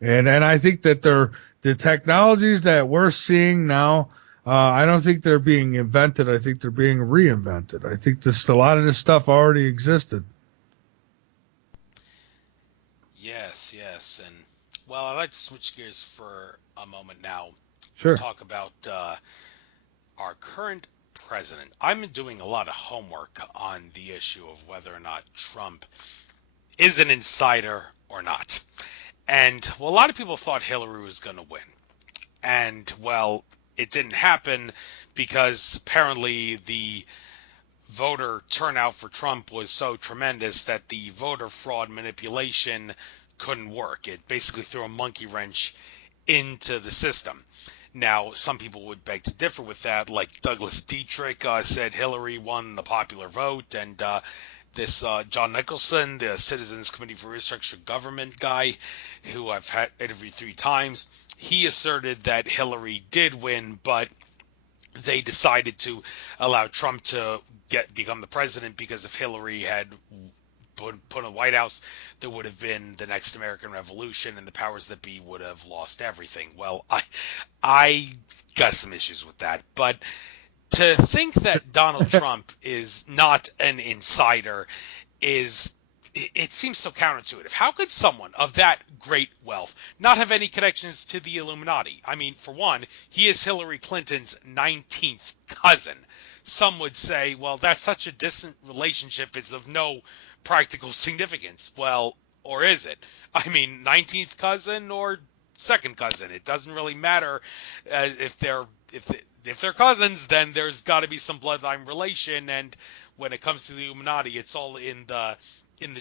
And I think that the technologies that we're seeing now, I don't think they're being invented. I think they're being reinvented. I think a lot of this stuff already existed. Yes. And, well, I'd like to switch gears for a moment now. Sure. Talk about our current president. I've been doing a lot of homework on the issue of whether or not Trump is an insider or not. And, well, a lot of people thought Hillary was going to win. And, well, it didn't happen because apparently the voter turnout for Trump was so tremendous that the voter fraud manipulation couldn't work. It basically threw a monkey wrench into the system. Now, some people would beg to differ with that, like Douglas Dietrich said Hillary won the popular vote, and this John Nicholson, the Citizens Committee for Restructured Government guy, who I've had interviewed 3 times, he asserted that Hillary did win, but they decided to allow Trump to become the president because if Hillary had put in the White House, there would have been the next American Revolution, and the powers that be would have lost everything. Well, I got some issues with that, but to think that Donald Trump is not an insider it seems so counterintuitive. How could someone of that great wealth not have any connections to the Illuminati? I mean, for one, he is Hillary Clinton's 19th cousin. Some would say, well, that's such a distant relationship, it's of no practical significance. Well, or is it? I mean, 19th cousin or second cousin? It doesn't really matter if they're cousins. Then there's got to be some bloodline relation, and when it comes to the Illuminati, it's all in the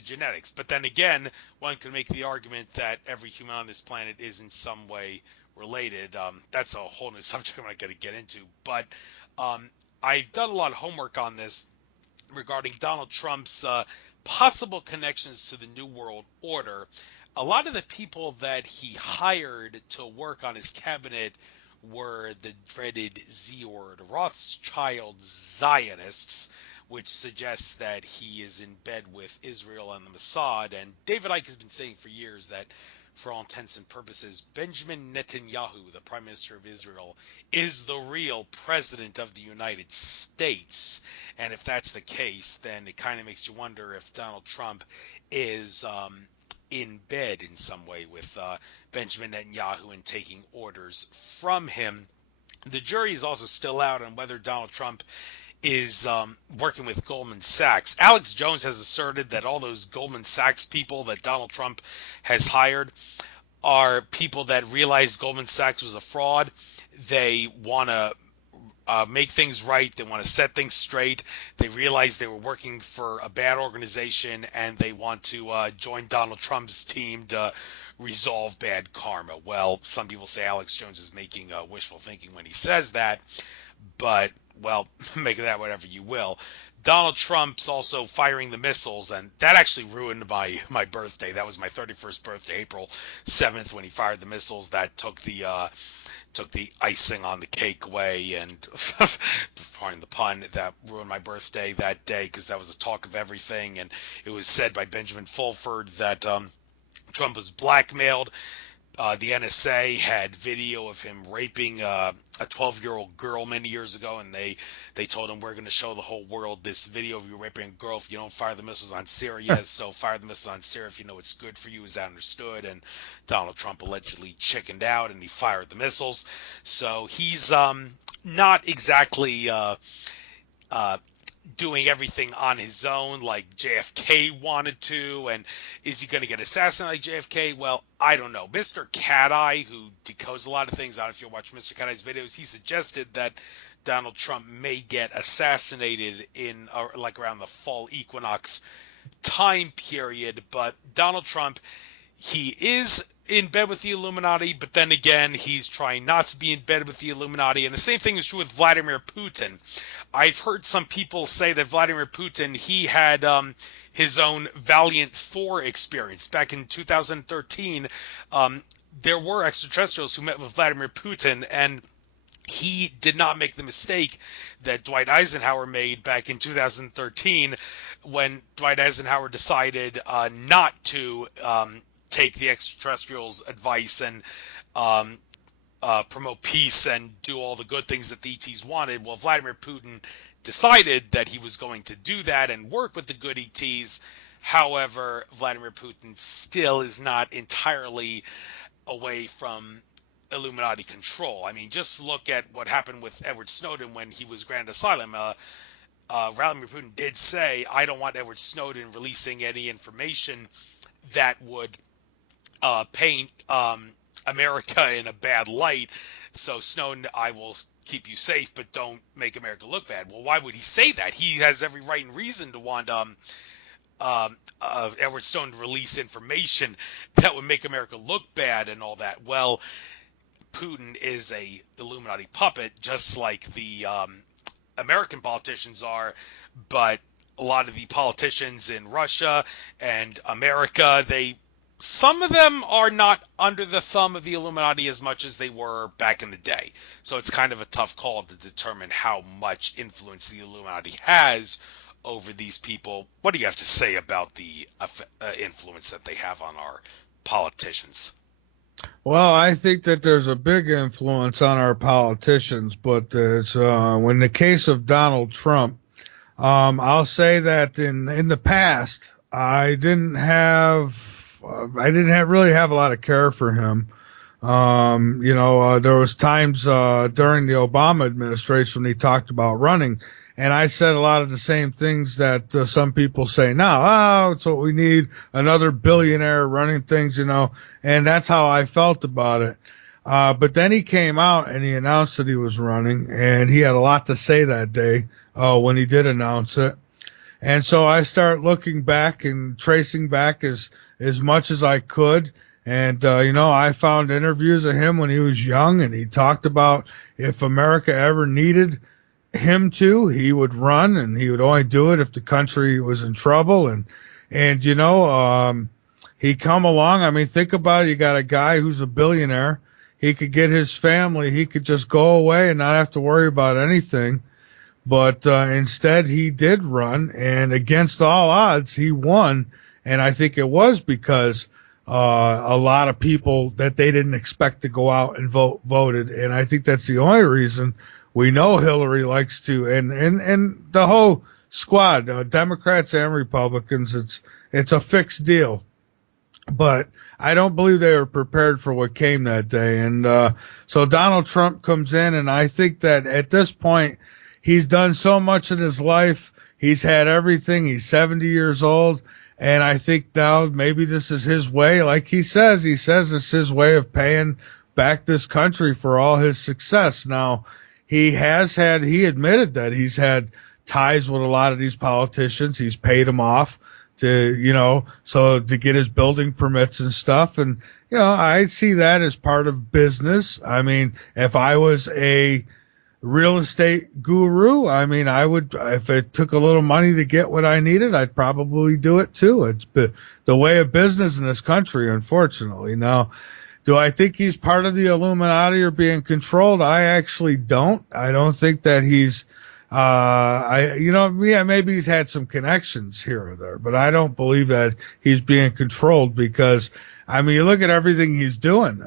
genetics. But then again, one could make the argument that every human on this planet is in some way related. That's a whole new subject I'm not going to get into. But I've done a lot of homework on this regarding Donald Trump's possible connections to the New World Order. A lot of the people that he hired to work on his cabinet were the dreaded Z-word, Rothschild Zionists, which suggests that he is in bed with Israel and the Mossad. And David Icke has been saying for years that, for all intents and purposes, Benjamin Netanyahu, the Prime Minister of Israel, is the real President of the United States. And if that's the case, then it kind of makes you wonder if Donald Trump is in bed in some way with Benjamin Netanyahu and taking orders from him. The jury is also still out on whether Donald Trump is working with Goldman Sachs. Alex Jones has asserted that all those Goldman Sachs people that Donald Trump has hired are people that realized Goldman Sachs was a fraud. They want to make things right. They want to set things straight. They realize they were working for a bad organization, and they want to join Donald Trump's team to resolve bad karma. Well, some people say Alex Jones is making wishful thinking when he says that, but, well, make of that whatever you will. Donald Trump's also firing the missiles, and that actually ruined my birthday. That was my 31st birthday, April 7th, when he fired the missiles. That took the icing on the cake away, and pardon the pun, that ruined my birthday that day, because that was the talk of everything. And it was said by Benjamin Fulford that Trump was blackmailed. The NSA had video of him raping a 12-year-old girl many years ago, and they told him, we're going to show the whole world this video of you raping a girl if you don't fire the missiles on Syria. So fire the missiles on Syria if you know it's good for you. Is that understood? And Donald Trump allegedly chickened out, and he fired the missiles. So he's not exactly doing everything on his own like JFK wanted to. And is he going to get assassinated like JFK? Well, I don't know. Mr. Cat Eye, who decodes a lot of things, I don't know if you watch Mr. Cat Eye's videos, he suggested that Donald Trump may get assassinated in like around the fall equinox time period. But Donald Trump, he is in bed with the Illuminati, but then again, he's trying not to be in bed with the Illuminati. And the same thing is true with Vladimir Putin. I've heard some people say that Vladimir Putin, he had his own Valiant 4 experience. Back in 2013, there were extraterrestrials who met with Vladimir Putin, and he did not make the mistake that Dwight Eisenhower made back in 2013 when Dwight Eisenhower decided not to take the extraterrestrials' advice and promote peace and do all the good things that the ETs wanted. Well, Vladimir Putin decided that he was going to do that and work with the good ETs. However, Vladimir Putin still is not entirely away from Illuminati control. I mean, just look at what happened with Edward Snowden when he was granted asylum. Vladimir Putin did say, I don't want Edward Snowden releasing any information that would paint America in a bad light. So Snowden, I will keep you safe, but don't make America look bad. Well, why would he say that? He has every right and reason to want Edward Snowden to release information that would make America look bad and all that. Well, Putin is a Illuminati puppet, just like the American politicians are, but a lot of the politicians in Russia and America, some of them are not under the thumb of the Illuminati as much as they were back in the day. So it's kind of a tough call to determine how much influence the Illuminati has over these people. What do you have to say about the influence that they have on our politicians? Well, I think that there's a big influence on our politicians, but it's in the case of Donald Trump, I'll say that in the past, I didn't really have a lot of care for him. There was times during the Obama administration when he talked about running, and I said a lot of the same things that some people say now. Oh, it's what we need, another billionaire running things, and that's how I felt about it. But then he came out and he announced that he was running, and he had a lot to say that day when he did announce it. And so I start looking back and tracing back as much as I could. And, I found interviews of him when he was young, and he talked about if America ever needed him to, he would run, and he would only do it if the country was in trouble. And he come along. I mean, think about it. You got a guy who's a billionaire. He could get his family. He could just go away and not have to worry about anything. But instead, he did run, and against all odds, he won. And I think it was because a lot of people that they didn't expect to go out and voted. And I think that's the only reason. We know Hillary likes to, and the whole squad, Democrats and Republicans, it's a fixed deal. but I don't believe they were prepared for what came that day. And so Donald Trump comes in, and I think that at this point, he's done so much in his life. He's had everything. He's 70 years old. And I think now maybe this is his way. Like he says it's his way of paying back this country for all his success. Now, he admitted that he's had ties with a lot of these politicians. He's paid them off so to get his building permits and stuff. And, I see that as part of business. I mean, if I was a real estate guru, I mean, if it took a little money to get what I needed, I'd probably do it too. It's the way of business in this country, unfortunately. Now, do I think he's part of the Illuminati or being controlled? I actually don't. I don't think that he's, maybe he's had some connections here or there, but I don't believe that he's being controlled because, I mean, you look at everything he's doing.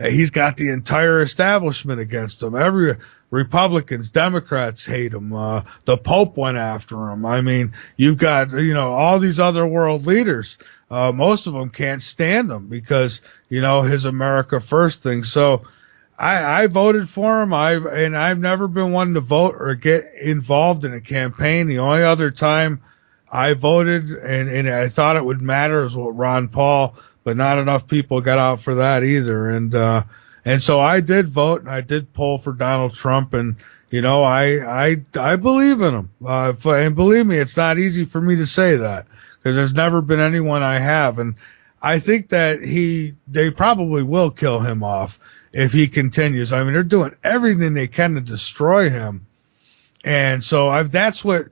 He's got the entire establishment against him. Republicans, Democrats hate him. The Pope went after him. I mean, you've got, all these other world leaders. Most of them can't stand him because, his America First thing. So I voted for him. I've never been one to vote or get involved in a campaign. The only other time I voted and I thought it would matter is with Ron Paul, but not enough people got out for that either. And so I did vote and I did poll for Donald Trump, and I believe in him. And believe me, it's not easy for me to say that because there's never been anyone I have, and I think that they probably will kill him off if he continues. I mean, they're doing everything they can to destroy him, and so that's what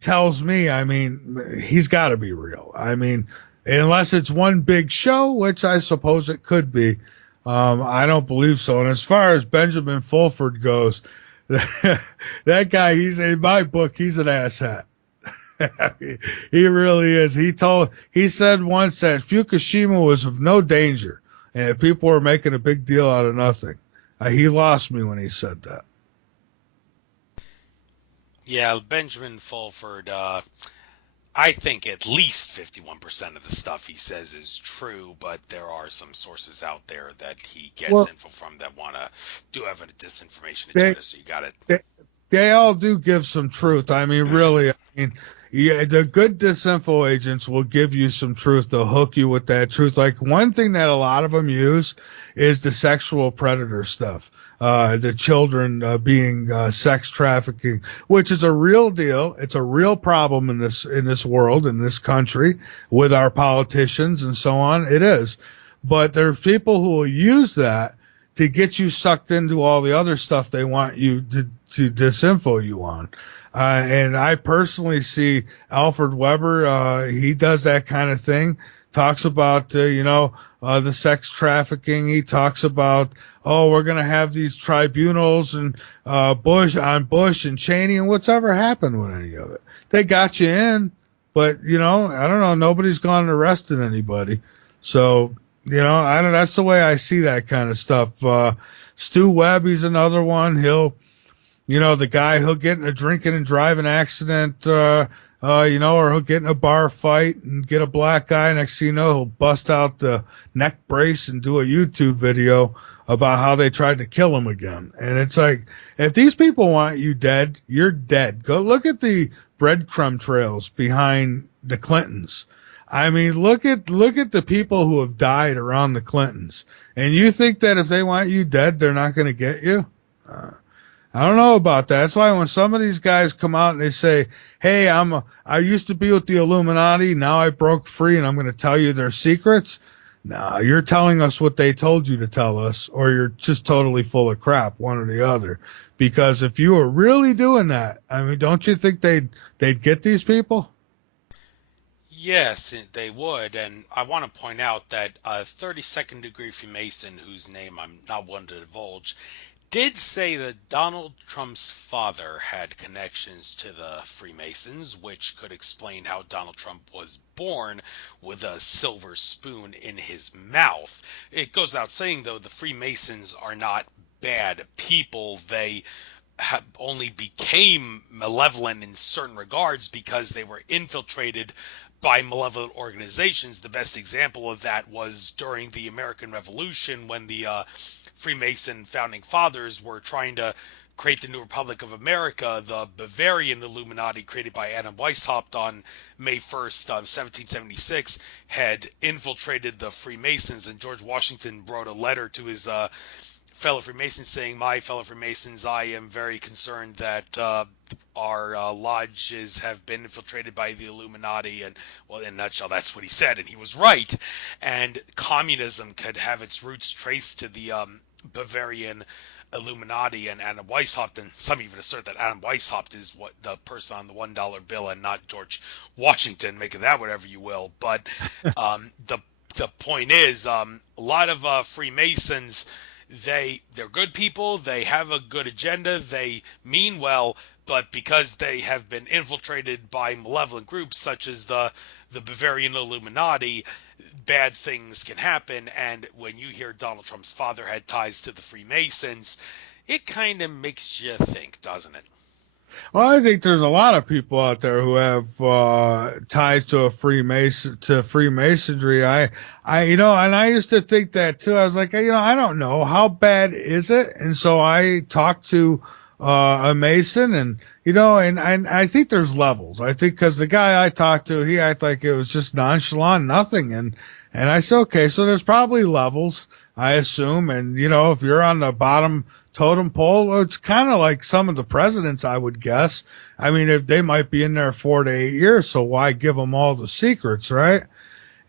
tells me. I mean, he's got to be real. I mean, unless it's one big show, which I suppose it could be. I don't believe so. And as far as Benjamin Fulford goes, that guy, in my book, he's an asshat. He really is. He said once that Fukushima was of no danger and people were making a big deal out of nothing. He lost me when he said that. Yeah, Benjamin Fulford, I think at least 51% of the stuff he says is true, but there are some sources out there that he gets info from that do have a disinformation agenda, so you got it. They all do give some truth. I mean, really, yeah, the good disinfo agents will give you some truth. They'll hook you with that truth. Like one thing that a lot of them use is the sexual predator stuff. The children being sex trafficking, which is a real deal. It's a real problem in this world, in this country, with our politicians and so on. It is. But there are people who will use that to get you sucked into all the other stuff they want you to disinfo you on. And I personally see Alfred Weber. He does that kind of thing. Talks about, the sex trafficking. He talks about, we're going to have these tribunals and Bush and Cheney, and what's ever happened with any of it? They got you in, but, I don't know. Nobody's gone and arrested anybody. So, that's the way I see that kind of stuff. Stu Webb, he's another one. He'll get in a drinking and driving accident, or he'll get in a bar fight and get a black guy. Next thing you know, he'll bust out the neck brace and do a YouTube video about how they tried to kill him again. And it's like, if these people want you dead, you're dead. Go look at the breadcrumb trails behind the Clintons. I mean, look at the people who have died around the Clintons. And you think that if they want you dead, they're not going to get you? I don't know about that. That's why when some of these guys come out and they say, hey, I used to be with the Illuminati, now I broke free and I'm going to tell you their secrets. No, you're telling us what they told you to tell us, or you're just totally full of crap, one or the other. Because if you were really doing that, I mean, don't you think they'd get these people? Yes, they would, and I want to point out that a 32nd degree Freemason, whose name I'm not one to divulge, did say that Donald Trump's father had connections to the Freemasons, which could explain how Donald Trump was born with a silver spoon in his mouth. It goes without saying, though, the Freemasons are not bad people. They only became malevolent in certain regards because they were infiltrated by malevolent organizations. The best example of that was during the American Revolution, when the Freemason founding fathers were trying to create the New Republic of America. The Bavarian Illuminati, created by Adam Weishaupt on May 1st, 1776, had infiltrated the Freemasons, and George Washington wrote a letter to his fellow Freemasons saying, "My fellow Freemasons, I am very concerned that our lodges have been infiltrated by the Illuminati." And, well, in a nutshell, that's what he said, and he was right. And communism could have its roots traced to the Bavarian Illuminati and Adam Weishaupt, and some even assert that Adam Weishaupt is what the person on the $1 bill and not George Washington, making that whatever you will. But the point is, a lot of Freemasons, they're good people, they have a good agenda, they mean well, but because they have been infiltrated by malevolent groups such as the Bavarian Illuminati, bad things can happen. And when you hear Donald Trump's father had ties to the Freemasons, it kind of makes you think, doesn't it? Well, I think there's a lot of people out there who have ties to Freemasonry. I, and I used to think that too. I was like, I don't know, how bad is it? And so I talked to a Mason, and and I think there's levels. I think because the guy I talked to, he acted like it was just nonchalant, nothing, and I said, okay, so there's probably levels, I assume, and if you're on the bottom totem pole, it's kind of like some of the presidents, I would guess. I mean, if they might be in there 4 to 8 years, so why give them all the secrets, right?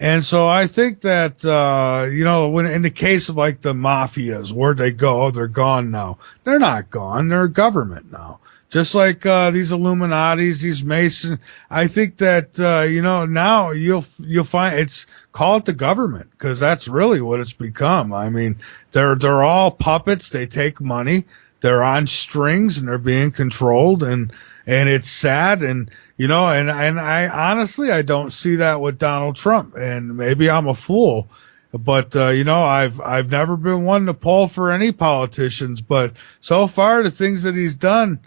And so I think that, when in the case of like the mafias, where'd they go? Oh, they're gone now. They're not gone. They're government now. Just like these Illuminatis, these Masons. I think that, now you'll find call it the government, because that's really what it's become. I mean, they're all puppets. They take money. They're on strings and they're being controlled, and it's sad. And and I honestly, I don't see that with Donald Trump, and maybe I'm a fool, but I've never been one to poll for any politicians, but so far the things that he's done,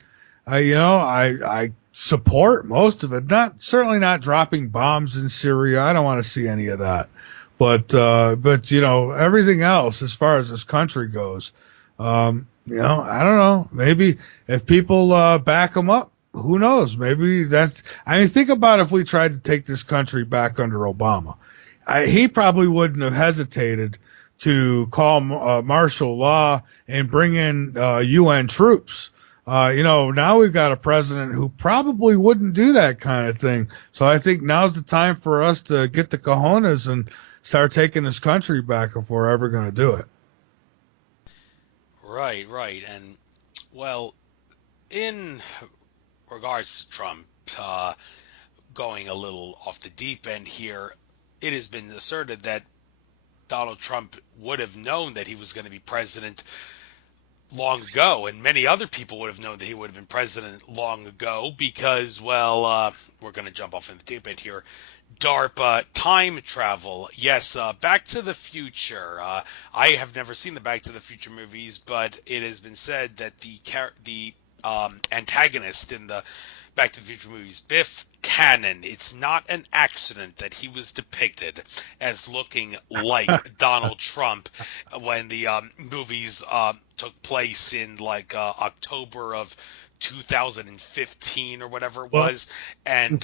I support most of it. Certainly not dropping bombs in Syria. I don't want to see any of that. But everything else as far as this country goes, I don't know. Maybe if people back him up, who knows? Maybe think about if we tried to take this country back under Obama. He probably wouldn't have hesitated to call martial law and bring in UN troops. Now we've got a president who probably wouldn't do that kind of thing. So I think now's the time for us to get the cojones and start taking this country back if we're ever going to do it. Right. And, well, in regards to Trump going a little off the deep end here, it has been asserted that Donald Trump would have known that he was going to be president long ago, and many other people would have known that he would have been president long ago because, well, we're going to jump off in the deep end here. DARPA time travel. Yes, Back to the Future. I have never seen the Back to the Future movies, but it has been said that the antagonist in the Back to the Future movies, Biff Tannen, it's not an accident that he was depicted as looking like Donald Trump when the movies took place in October of 2015 or whatever it was. And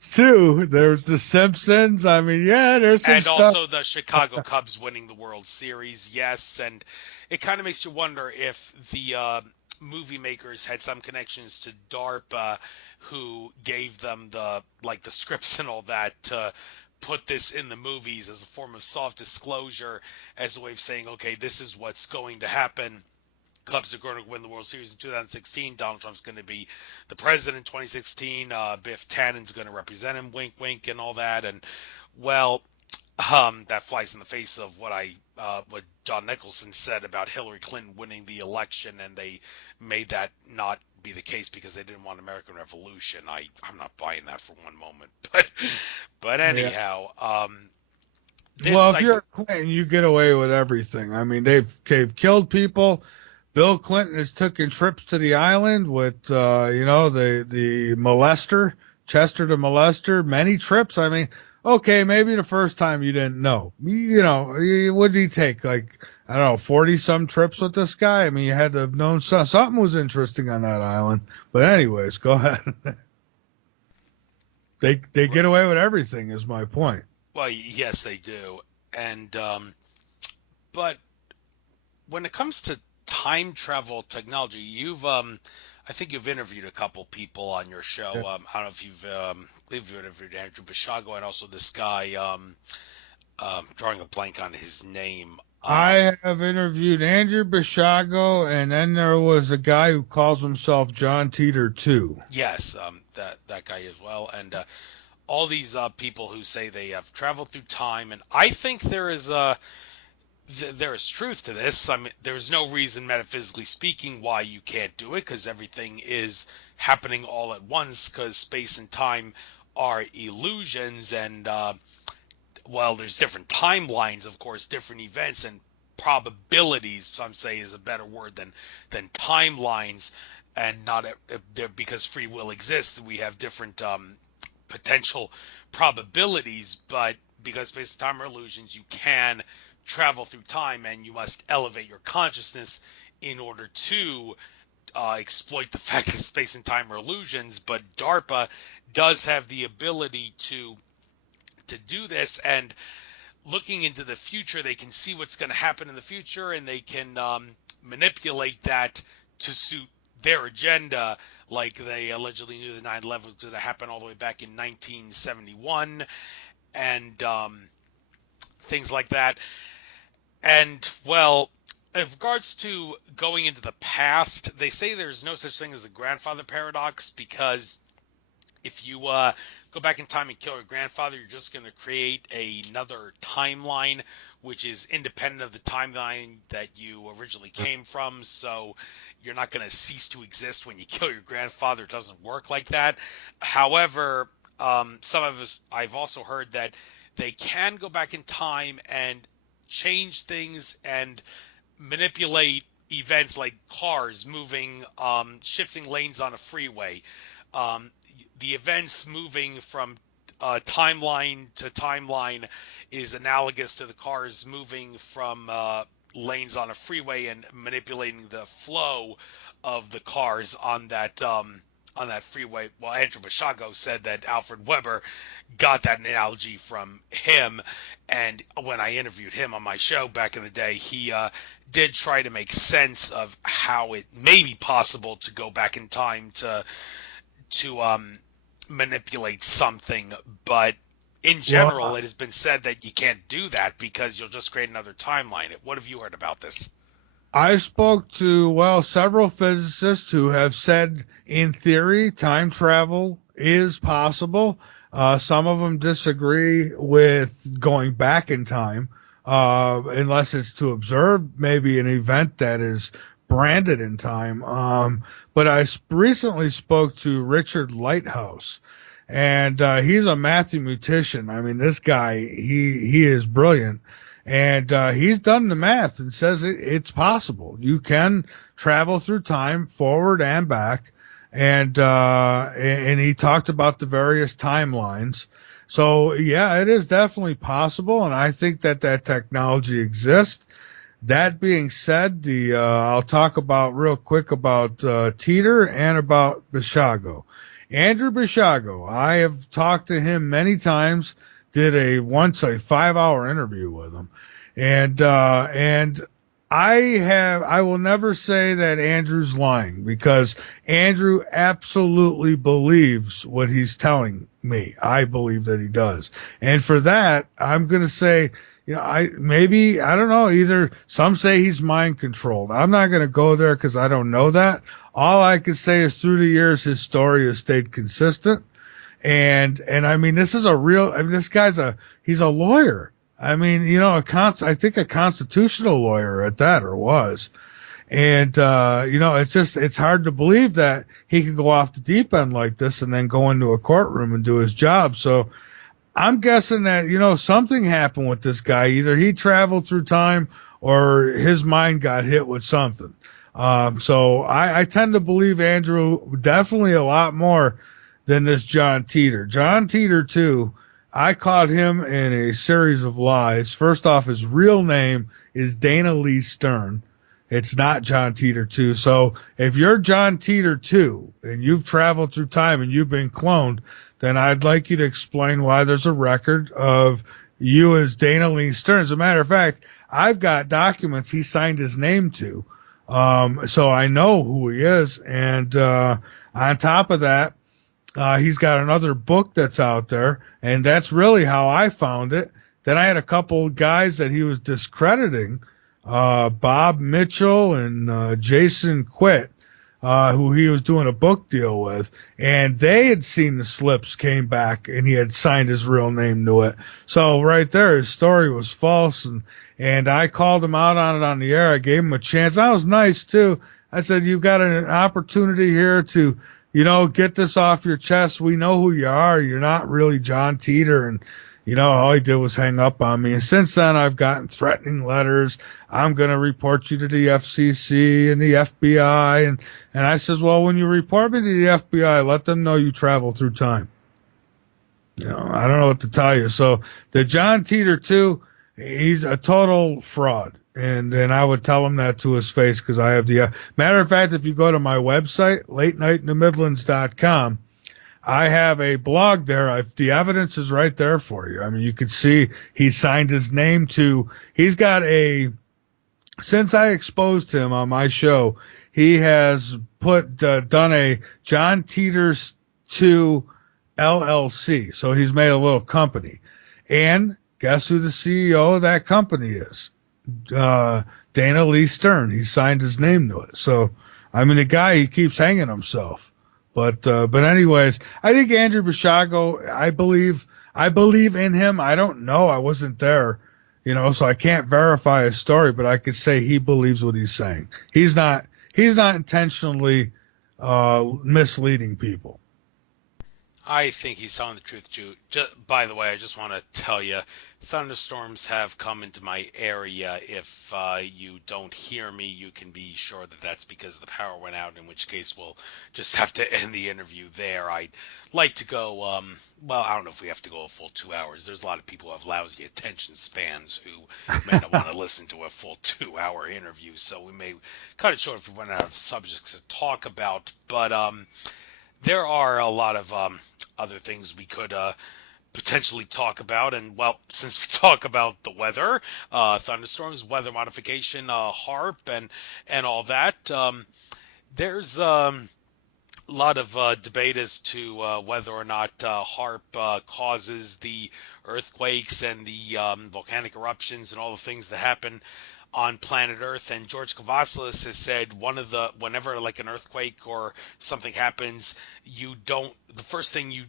too, there's the Simpsons. I mean, yeah, there's some and stuff. Also the Chicago Cubs winning the World Series. Yes, and it kind of makes you wonder if the movie makers had some connections to DARPA, who gave them the scripts and all that to put this in the movies as a form of soft disclosure, as a way of saying, okay, this is what's going to happen. Cubs are going to win the World Series in 2016. Donald Trump's going to be the president in 2016. Biff Tannen's going to represent him, wink, wink, and all that. And, well, that flies in the face of what John Nicholson said about Hillary Clinton winning the election, and they made that not be the case because they didn't want American Revolution. I'm not buying that for one moment. But anyhow, if you're Clinton, you get away with everything. I mean, they've killed people. Bill Clinton has taken trips to the island with, the molester Chester the Molester, many trips. I mean, okay, maybe the first time you didn't know. What did he take? Like, I don't know, 40-some trips with this guy? I mean, you had to have known something was interesting on that island. But anyways, go ahead. They get away with everything is my point. Well, yes, they do. And but when it comes to time travel technology, I think you've interviewed a couple people on your show. Yeah. I don't know if you've interviewed Andrew Bishago and also this guy, drawing a blank on his name. I have interviewed Andrew Bishago, and then there was a guy who calls himself John Teeter too. Yes, that guy as well, and all these people who say they have traveled through time, and I think there is truth to this. I mean, there's no reason, metaphysically speaking, why you can't do it, because everything is happening all at once, because space and time are illusions, and well, there's different timelines, of course, different events and probabilities. Some say is a better word than timelines, and not there, because free will exists. We have different potential probabilities, but because space and time are illusions, you can travel through time, and you must elevate your consciousness in order to exploit the fact that space and time are illusions. But DARPA does have the ability to do this, and looking into the future, they can see what's going to happen in the future, and they can manipulate that to suit their agenda. Like, they allegedly knew the 9/11 was going to happen all the way back in 1971, and things like that. And, well, in regards to going into the past, they say there's no such thing as a grandfather paradox, because if you go back in time and kill your grandfather, you're just going to create another timeline, which is independent of the timeline that you originally came from. So you're not going to cease to exist when you kill your grandfather. It doesn't work like that. However, I've also heard that they can go back in time and change things and manipulate events like cars moving, shifting lanes on a freeway. The events moving from timeline to timeline is analogous to the cars moving from lanes on a freeway and manipulating the flow of the cars on that freeway. Well, Andrew Bishago said that Alfred Weber got that analogy from him, and when I interviewed him on my show back in the day, he did try to make sense of how it may be possible to go back in time to manipulate something, but in general, it has been said that you can't do that because you'll just create another timeline. What have you heard about this? I spoke to, several physicists who have said, in theory, time travel is possible. Some of them disagree with going back in time, unless it's to observe maybe an event that is branded in time. But I recently spoke to Richard Lighthouse, and he's a mathematician. I mean, this guy, he is brilliant, and he's done the math and says it's possible. You can travel through time, forward and back, and he talked about the various timelines. So, yeah, it is definitely possible, and I think that technology exists. That being said, I'll talk about real quick about Teeter and about Bishago. Andrew Bishago, I have talked to him many times, did once a 5-hour interview with him. And I will never say that Andrew's lying, because Andrew absolutely believes what he's telling me. I believe that he does. And for that, I'm going to say, I don't know, either some say he's mind controlled. I'm not going to go there because I don't know that. All I can say is through the years, his story has stayed consistent. And I mean, this is this guy's he's a lawyer. I mean, I think a constitutional lawyer at that, or was. And, it's hard to believe that he could go off the deep end like this and then go into a courtroom and do his job. So I'm guessing that, something happened with this guy. Either he traveled through time or his mind got hit with something. So I tend to believe Andrew definitely a lot more than this John Teeter. John Teeter, too, I caught him in a series of lies. First off, his real name is Dana Lee Stern. It's not John Teeter 2. So if you're John Teeter 2 and you've traveled through time and you've been cloned, then I'd like you to explain why there's a record of you as Dana Lee Stern. As a matter of fact, I've got documents he signed his name to. So I know who he is. And on top of that, he's got another book that's out there, and that's really how I found it. Then I had a couple guys that he was discrediting, Bob Mitchell and Jason Quitt, who he was doing a book deal with, and they had seen the slips, came back, and he had signed his real name to it. So right there, his story was false, and I called him out on it on the air. I gave him a chance. I was nice, too. I said, you've got an opportunity here to, get this off your chest. We know who you are. You're not really John Teeter. And, all he did was hang up on me. And since then, I've gotten threatening letters. I'm going to report you to the FCC and the FBI. And I says, well, when you report me to the FBI, let them know you travel through time. I don't know what to tell you. So the John Teeter, too, he's a total fraud. And I would tell him that to his face, because I have the matter of fact, if you go to my website, latenightinthemidlands.com, I have a blog there. The evidence is right there for you. I mean, you could see he signed his name to. He's got since I exposed him on my show, he has done a John Teeters 2 LLC. So he's made a little company. And guess who the CEO of that company is? Dana Lee Stern. He signed his name to it. So, I mean, the guy, he keeps hanging himself. But anyways, I think Andrew Basiago, I believe in him. I don't know. I wasn't there, so I can't verify his story, but I could say he believes what he's saying. He's not intentionally misleading people. I think he's telling the truth, too. By the way, I just want to tell you, thunderstorms have come into my area. If you don't hear me, you can be sure that that's because the power went out, in which case we'll just have to end the interview there. I'd like to go, well, I don't know if we have to go a full 2 hours. There's a lot of people who have lousy attention spans who may not want to listen to a full 2-hour interview, so we may cut it short if we run out of subjects to talk about. But there are a lot of other things we could potentially talk about. And, well, since we talk about the weather, thunderstorms, weather modification, HARP, and all that, there's a lot of debate as to whether or not HARP causes the earthquakes and the volcanic eruptions and all the things that happen on planet Earth. And George Kavasilis has said whenever like an earthquake or something happens, the first thing you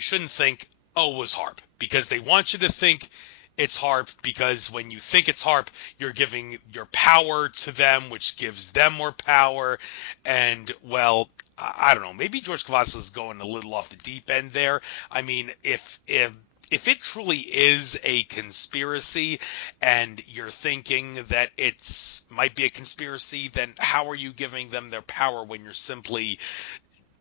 shouldn't think, oh, it was HARP, because they want you to think it's HARP, because when you think it's HARP, you're giving your power to them, which gives them more power. And, well, I don't know, maybe George Kavasilis is going a little off the deep end there. I mean, if it truly is a conspiracy and you're thinking that might be a conspiracy, then how are you giving them their power when you're simply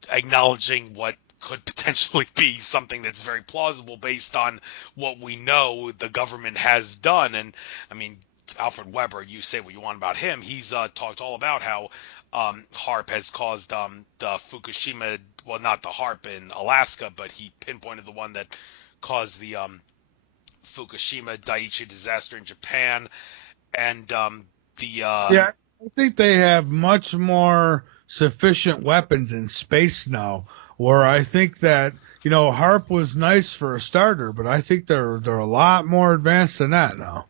acknowledging what could potentially be something that's very plausible based on what we know the government has done? And, I mean, Alfred Weber, you say what you want about him. He's talked all about how HARP has caused the Fukushima, well, not the HARP in Alaska, but he pinpointed the one that caused the Fukushima Daiichi disaster in Japan. And yeah, I think they have much more sufficient weapons in space now, where I think that, HARP was nice for a starter, but I think they're a lot more advanced than that now.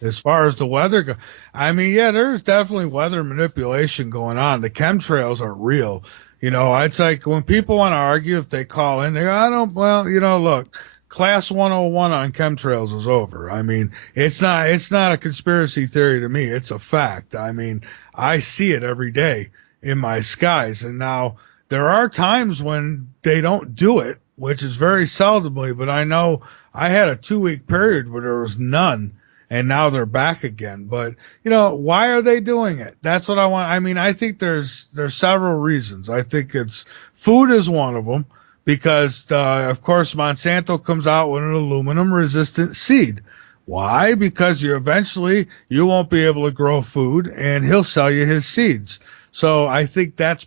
As far as the weather goes, I mean, yeah, there's definitely weather manipulation going on. The chemtrails are real. It's like when people want to argue, if they call in, they go, look, class 101 on chemtrails is over. I mean, it's not a conspiracy theory to me. It's a fact. I mean, I see it every day in my skies. And now there are times when they don't do it, which is very seldomly, but I know I had a 2-week period where there was none. and now they're back again. But why are they doing it? That's what I want. I mean, I think there's several reasons. I think it's food is one of them, because of course Monsanto comes out with an aluminum resistant seed. Why? Because you won't be able to grow food, and he'll sell you his seeds. So I think that's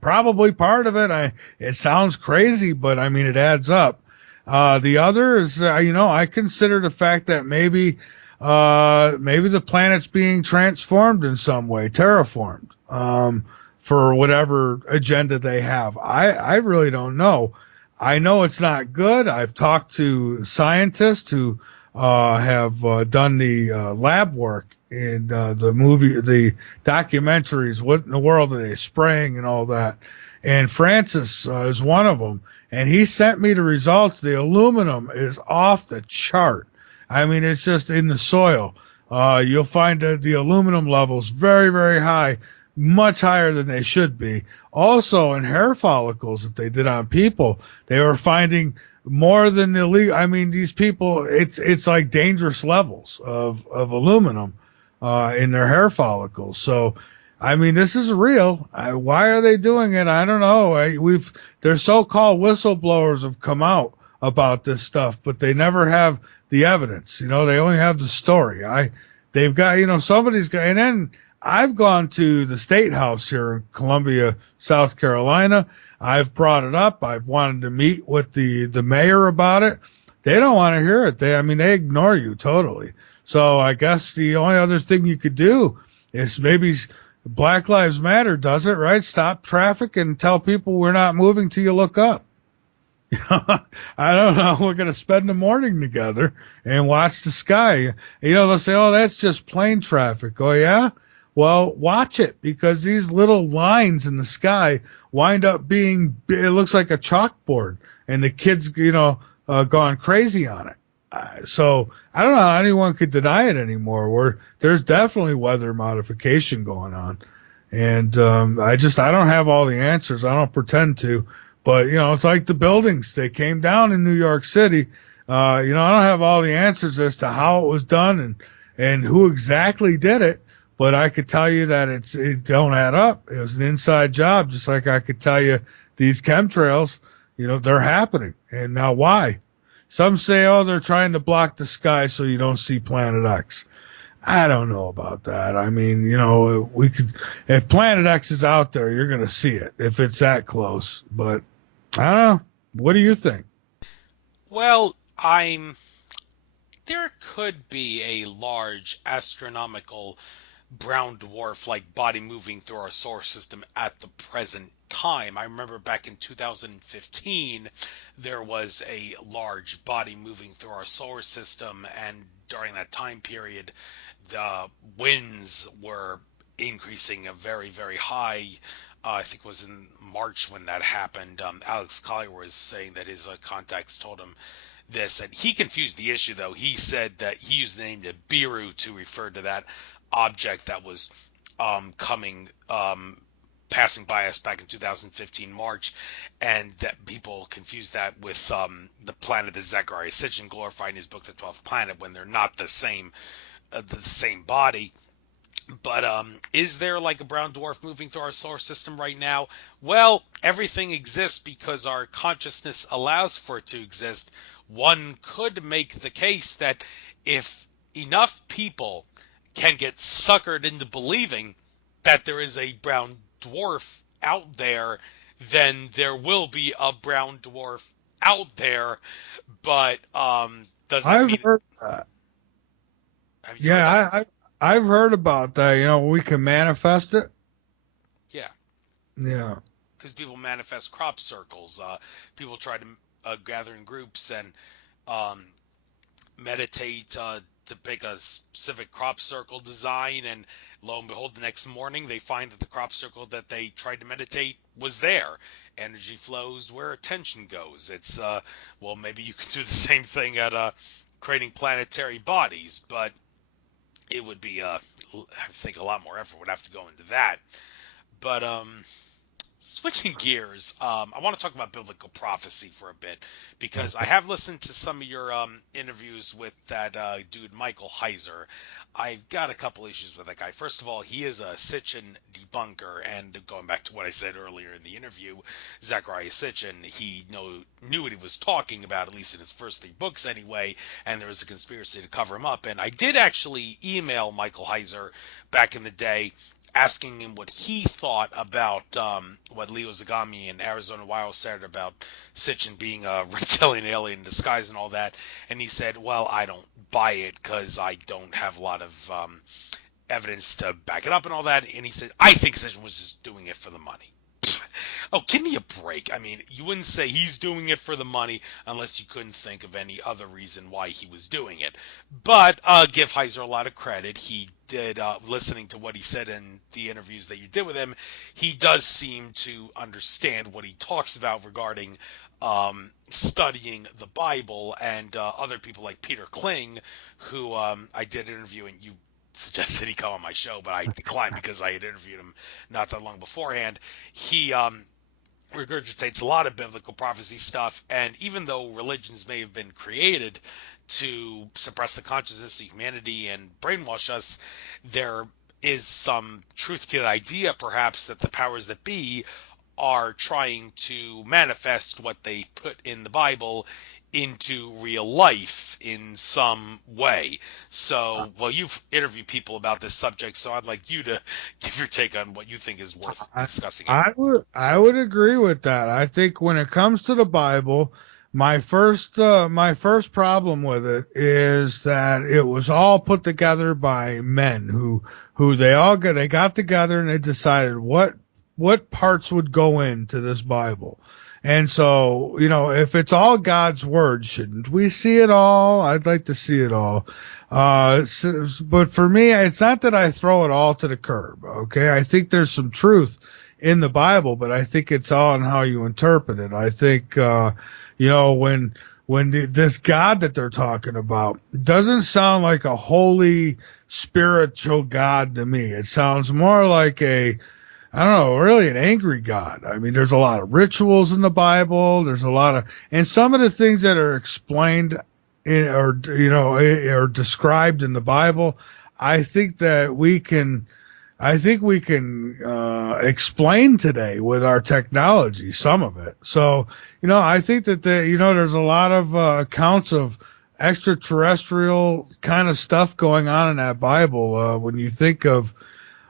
probably part of it. It sounds crazy, but I mean, it adds up. The other is, I consider the fact that maybe the planet's being transformed in some way, terraformed, for whatever agenda they have. I really don't know. I know it's not good. I've talked to scientists who have done the lab work in the documentaries. What in the world are they spraying and all that? And Francis is one of them. And he sent me the results. The aluminum is off the chart. I mean, it's just in the soil. You'll find that the aluminum levels very, very high, much higher than they should be. Also, in hair follicles that they did on people, they were finding more than the illegal. I mean, these people, it's like dangerous levels of aluminum in their hair follicles. So, I mean, this is real. Why are they doing it? I don't know. Their so-called whistleblowers have come out about this stuff, but they never have the evidence. They only have the story. They've got, somebody's got, and then I've gone to the State House here in Columbia, South Carolina. I've brought it up. I've wanted to meet with the mayor about it. They don't want to hear it. They ignore you totally. So I guess the only other thing you could do is maybe Black Lives Matter does it, right? Stop traffic and tell people we're not moving till you look up. I don't know. We're going to spend the morning together and watch the sky. They'll say, oh, that's just plane traffic. Oh, yeah? Well, watch it, because these little lines in the sky wind up being, it looks like a chalkboard, and the kids, gone crazy on it. So I don't know how anyone could deny it anymore. There's definitely weather modification going on. And I don't have all the answers. I don't pretend to. But, it's like the buildings. They came down in New York City. I don't have all the answers as to how it was done and who exactly did it. But I could tell you that it don't add up. It was an inside job, just like I could tell you these chemtrails, they're happening. And now why? Some say, oh, they're trying to block the sky so you don't see Planet X. I don't know about that. I mean, if Planet X is out there, you're going to see it if it's that close. But I don't know. What do you think? Well, there could be a large astronomical brown dwarf-like body moving through our solar system at the present time. I remember back in 2015, there was a large body moving through our solar system, and during that time period, the winds were increasing a very, very high. I think it was in March when that happened. Alex Collier was saying that his contacts told him this, and he confused the issue, though. He said that he used the name Nibiru to refer to that object that was passing by us back in 2015 March, and that people confused that with the planet that Zechariah Sitchin glorified in his book, The 12th Planet, when they're not the same body. But is there like a brown dwarf moving through our solar system right now? Well, everything exists because our consciousness allows for it to exist. One could make the case that if enough people can get suckered into believing that there is a brown dwarf out there, then there will be a brown dwarf out there. But does that I've mean... heard that. Have you heard that? I've heard about that. We can manifest it. Yeah. Yeah. Because people manifest crop circles. People try to gather in groups and meditate to pick a specific crop circle design, and lo and behold, the next morning they find that the crop circle that they tried to meditate was there. Energy flows where attention goes. It's well, maybe you can do the same thing at creating planetary bodies, but it would be I think a lot more effort would have to go into that. But Switching gears, I want to talk about biblical prophecy for a bit because I have listened to some of your interviews with that dude Michael Heiser. I've got a couple issues with that guy. First of all, he is a Sitchin debunker, and going back to what I said earlier in the interview, Zechariah Sitchin, he knew what he was talking about, at least in his first 3 books anyway, and there was a conspiracy to cover him up. And I did actually email Michael Heiser back in the day, asking him what he thought about what Leo Zagami and Arizona Wild said about Sitchin being a reptilian alien in disguise and all that. And he said, well, I don't buy it because I don't have a lot of evidence to back it up and all that. And he said, I think Sitchin was just doing it for the money. Oh, give me a break. I mean, you wouldn't say he's doing it for the money unless you couldn't think of any other reason why he was doing it. But give Heiser a lot of credit. He did, listening to what he said in the interviews that you did with him, he does seem to understand what he talks about regarding studying the Bible, and other people like Peter Kling, who I did interview, and you suggested he come on my show, but I declined because I had interviewed him not that long beforehand. He regurgitates a lot of biblical prophecy stuff, and even though religions may have been created to suppress the consciousness of humanity and brainwash us, there is some truth to the idea, perhaps, that the powers that be are trying to manifest what they put in the Bible into real life in some way. So, well, you've interviewed people about this subject, so I'd like you to give your take on what you think is worth discussing. I would agree with that. I think when it comes to the Bible, my first problem with it is that it was all put together by men who they got together and they decided what parts would go into this Bible. And so, if it's all God's word, shouldn't we see it all? I'd like to see it all. But for me, it's not that I throw it all to the curb. Okay. I think there's some truth in the Bible, but I think it's all in how you interpret it. I think, when this God that they're talking about doesn't sound like a holy spiritual God to me. It sounds more like really an angry God. I mean, there's a lot of rituals in the Bible. There's a lot of, and some of the things that are explained or described in the Bible, I think we can explain today with our technology, some of it. So, I think that there's a lot of accounts of extraterrestrial kind of stuff going on in that Bible. When you think of,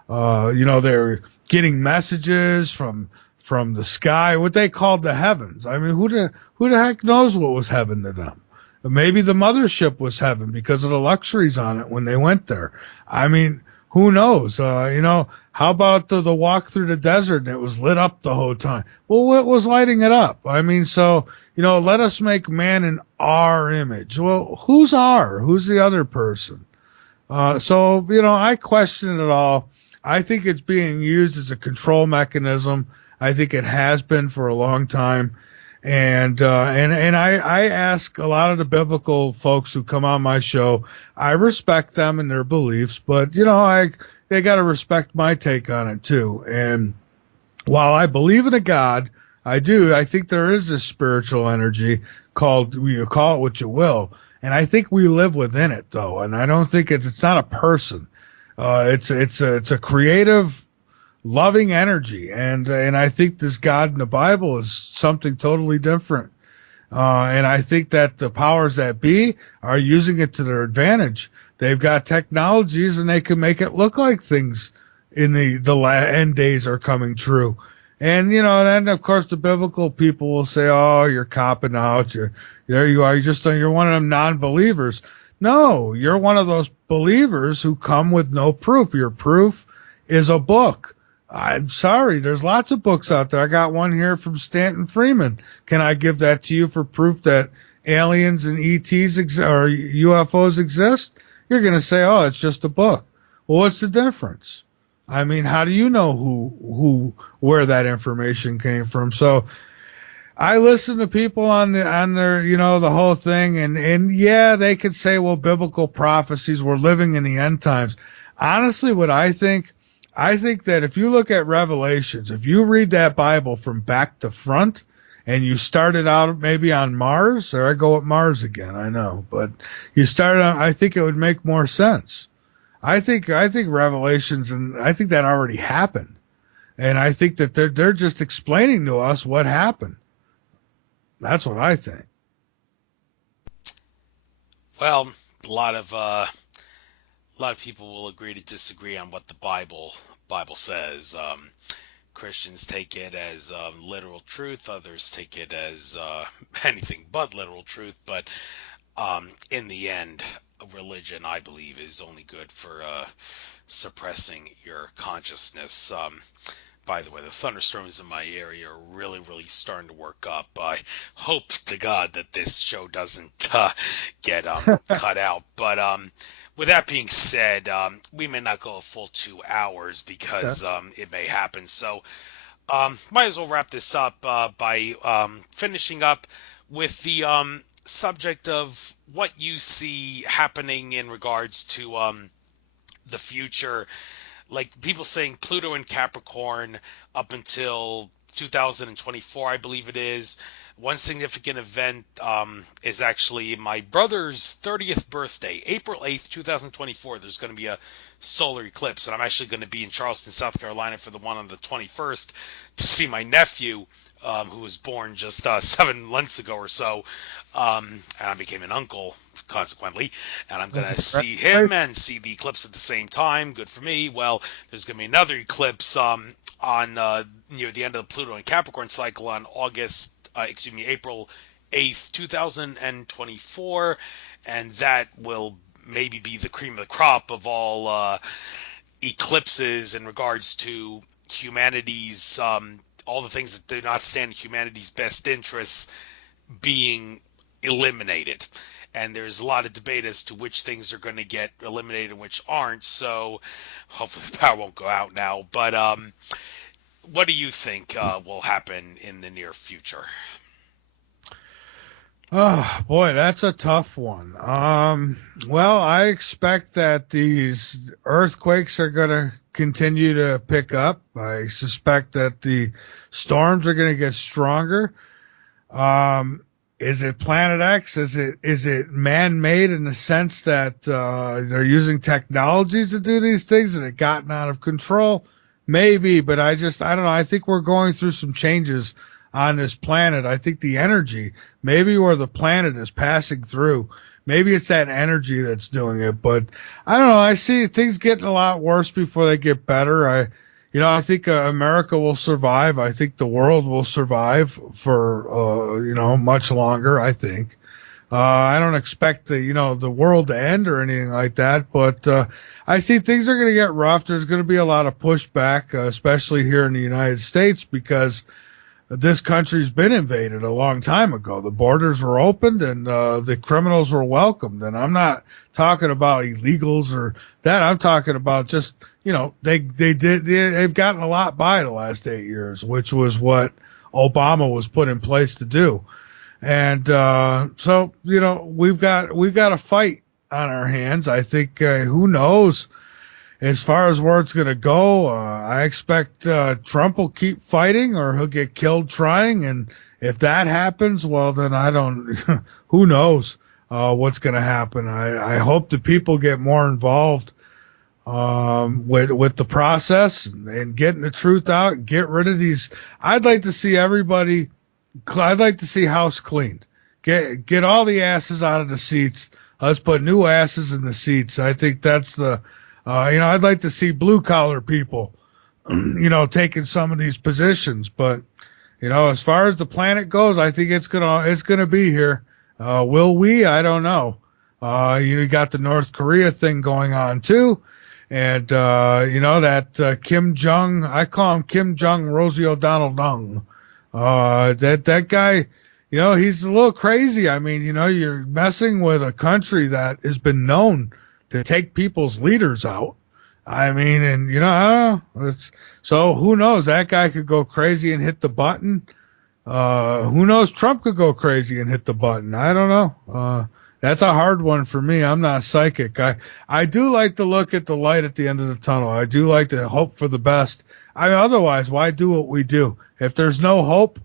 they're getting messages from the sky, what they called the heavens. I mean, who the heck knows what was heaven to them? Maybe the mothership was heaven because of the luxuries on it when they went there. I mean, who knows? How about the walk through the desert and it was lit up the whole time? Well, what was lighting it up? I mean, so, let us make man in our image. Well, who's our? Who's the other person? I question it all. I think it's being used as a control mechanism. I think it has been for a long time. And I ask a lot of the biblical folks who come on my show, I respect them and their beliefs, but they got to respect my take on it too. And while I believe in a God, I think there is this spiritual energy called, you call it what you will. And I think we live within it though. And I don't think it's not a person. It's a creative, loving energy, and I think this God in the Bible is something totally different. And I think that the powers that be are using it to their advantage. They've got technologies, and they can make it look like things in the end days are coming true. And then of course the biblical people will say, "Oh, you're copping out. You're one of them non-believers." No, you're one of those believers who come with no proof. Your proof is a book. I'm sorry, there's lots of books out there. I got one here from Stanton Freeman. Can I give that to you for proof that aliens and ETs or UFOs exist? You're going to say, oh, it's just a book. Well, what's the difference? I mean, how do you know where that information came from? So I listen to people on their, the whole thing, and yeah, they could say, well, biblical prophecies, we're living in the end times. Honestly, what I think I think that if you look at Revelations, if you read that Bible from back to front, and you started out maybe on Mars, or I go with Mars again, I know, but you started on, I think it would make more sense. I think Revelations, and I think that already happened, and I think that they're just explaining to us what happened. That's what I think. Well, a lot of people will agree to disagree on what the Bible says. Christians take it as literal truth. Others take it as anything but literal truth. But in the end, religion, I believe, is only good for suppressing your consciousness. By the way, the thunderstorms in my area are really, really starting to work up. I hope to God that this show doesn't get cut out. But with that being said, we may not go a full 2 hours because it may happen. So might as well wrap this up by finishing up with the subject of what you see happening in regards to the future. Like people saying Pluto and Capricorn up until 2024, I believe it is. One significant event is actually my brother's 30th birthday, April 8th, 2024. There's going to be a solar eclipse, and I'm actually going to be in Charleston, South Carolina for the one on the 21st to see my nephew, who was born just 7 months ago or so, and I became an uncle consequently, and I'm going to see him and see the eclipse at the same time. Good for me. Well, there's going to be another eclipse on near the end of the Pluto and Capricorn cycle on April 8th, 2024, and that will maybe be the cream of the crop of all eclipses in regards to humanity's all the things that do not stand in humanity's best interests being eliminated. And there's a lot of debate as to which things are going to get eliminated and which aren't. So hopefully the power won't go out now. But what do you think will happen in the near future? Oh boy, that's a tough one. Well, I expect that these earthquakes are going to continue to pick up. I suspect that the storms are going to get stronger. Is it Planet X? Is it man-made in the sense that they're using technologies to do these things and it gotten out of control? Maybe, but I don't know. I think we're going through some changes on this planet. I think the energy, maybe where the planet is passing through, maybe it's that energy that's doing it. But I don't know. I see things getting a lot worse before they get better. I think America will survive. I think the world will survive for, much longer, I think. I don't expect the world to end or anything like that, but I see things are going to get rough. There's going to be a lot of pushback, especially here in the United States, because this country's been invaded a long time ago. The borders were opened and the criminals were welcomed. And I'm not talking about illegals or that. I'm talking about just, they've gotten a lot by the last 8 years, which was what Obama was put in place to do. And so, we've got a fight on our hands. I think who knows as far as where it's going to go. I expect Trump will keep fighting or he'll get killed trying. And if that happens, well, then who knows what's going to happen. I hope the people get more involved with the process and getting the truth out, get rid of these. I'd like to see house cleaned. Get all the asses out of the seats. Let's put new asses in the seats. I think that's I'd like to see blue collar people, taking some of these positions. But, as far as the planet goes, I think it's gonna be here. Will we? I don't know. You got the North Korea thing going on too. And, that Kim Jong, I call him Kim Jong Rosie O'Donnell Dung. That guy, he's a little crazy. I mean, you're messing with a country that has been known to take people's leaders out. I mean, and, I don't know. So who knows? That guy could go crazy and hit the button. Who knows? Trump could go crazy and hit the button. I don't know. that's a hard one for me. I'm not psychic. I do like to look at the light at the end of the tunnel. I do like to hope for the best. Otherwise, why do what we do? If there's no hope,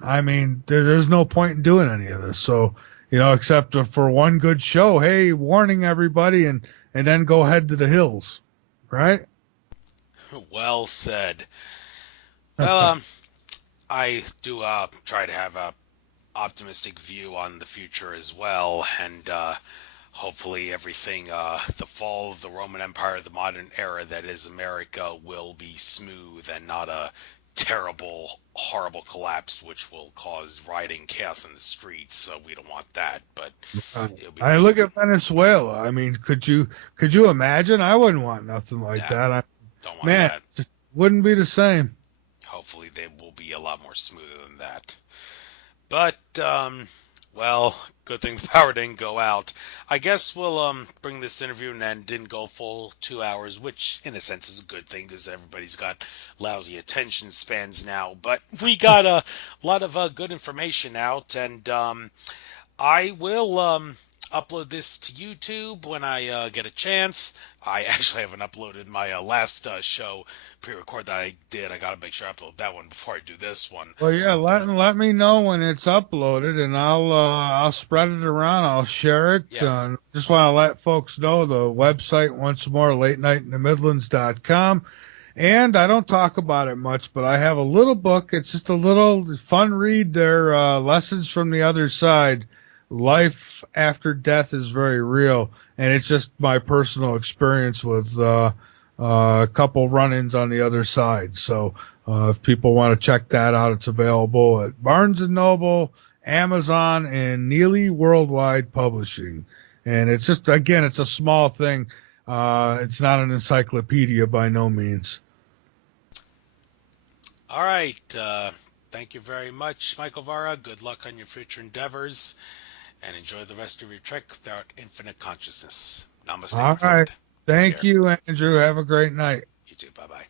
I mean, there's no point in doing any of this. So, except for one good show, hey, warning everybody, and then go head to the hills, right? Well said. Well, I do try to have a optimistic view on the future as well, and hopefully everything, the fall of the Roman Empire, the modern era that is America, will be smooth and not a terrible, horrible collapse, which will cause rioting, chaos in the streets. So we don't want that. But it'll be I nice look at Venezuela. I mean, could you imagine? I wouldn't want nothing like that. Don't want Man, that. it wouldn't be the same. Hopefully they will be a lot more smoother than that. But well, good thing the power didn't go out. I guess we'll bring this interview and then didn't go full 2 hours, which in a sense is a good thing because everybody's got lousy attention spans now. But we got a lot of good information out, and I will upload this to YouTube when I get a chance. I actually haven't uploaded my last show pre-record that I did. I got to make sure I upload that one before I do this one. Well, yeah, let me know when it's uploaded, and I'll spread it around. I'll share it. Yeah. Just want to let folks know the website once more, latenightinthemidlands.com. And I don't talk about it much, but I have a little book. It's just a little fun read there, Lessons from the Other Side. Life after death is very real, and it's just my personal experience with a couple run-ins on the other side. So if people want to check that out, it's available at Barnes & Noble, Amazon, and Neely Worldwide Publishing. And it's just, again, it's a small thing. It's not an encyclopedia by no means. All right. Thank you very much, Michael Vara. Good luck on your future endeavors, and enjoy the rest of your trek throughout infinite consciousness. Namaste. All right. Thank you, Andrew. Have a great night. You too. Bye-bye.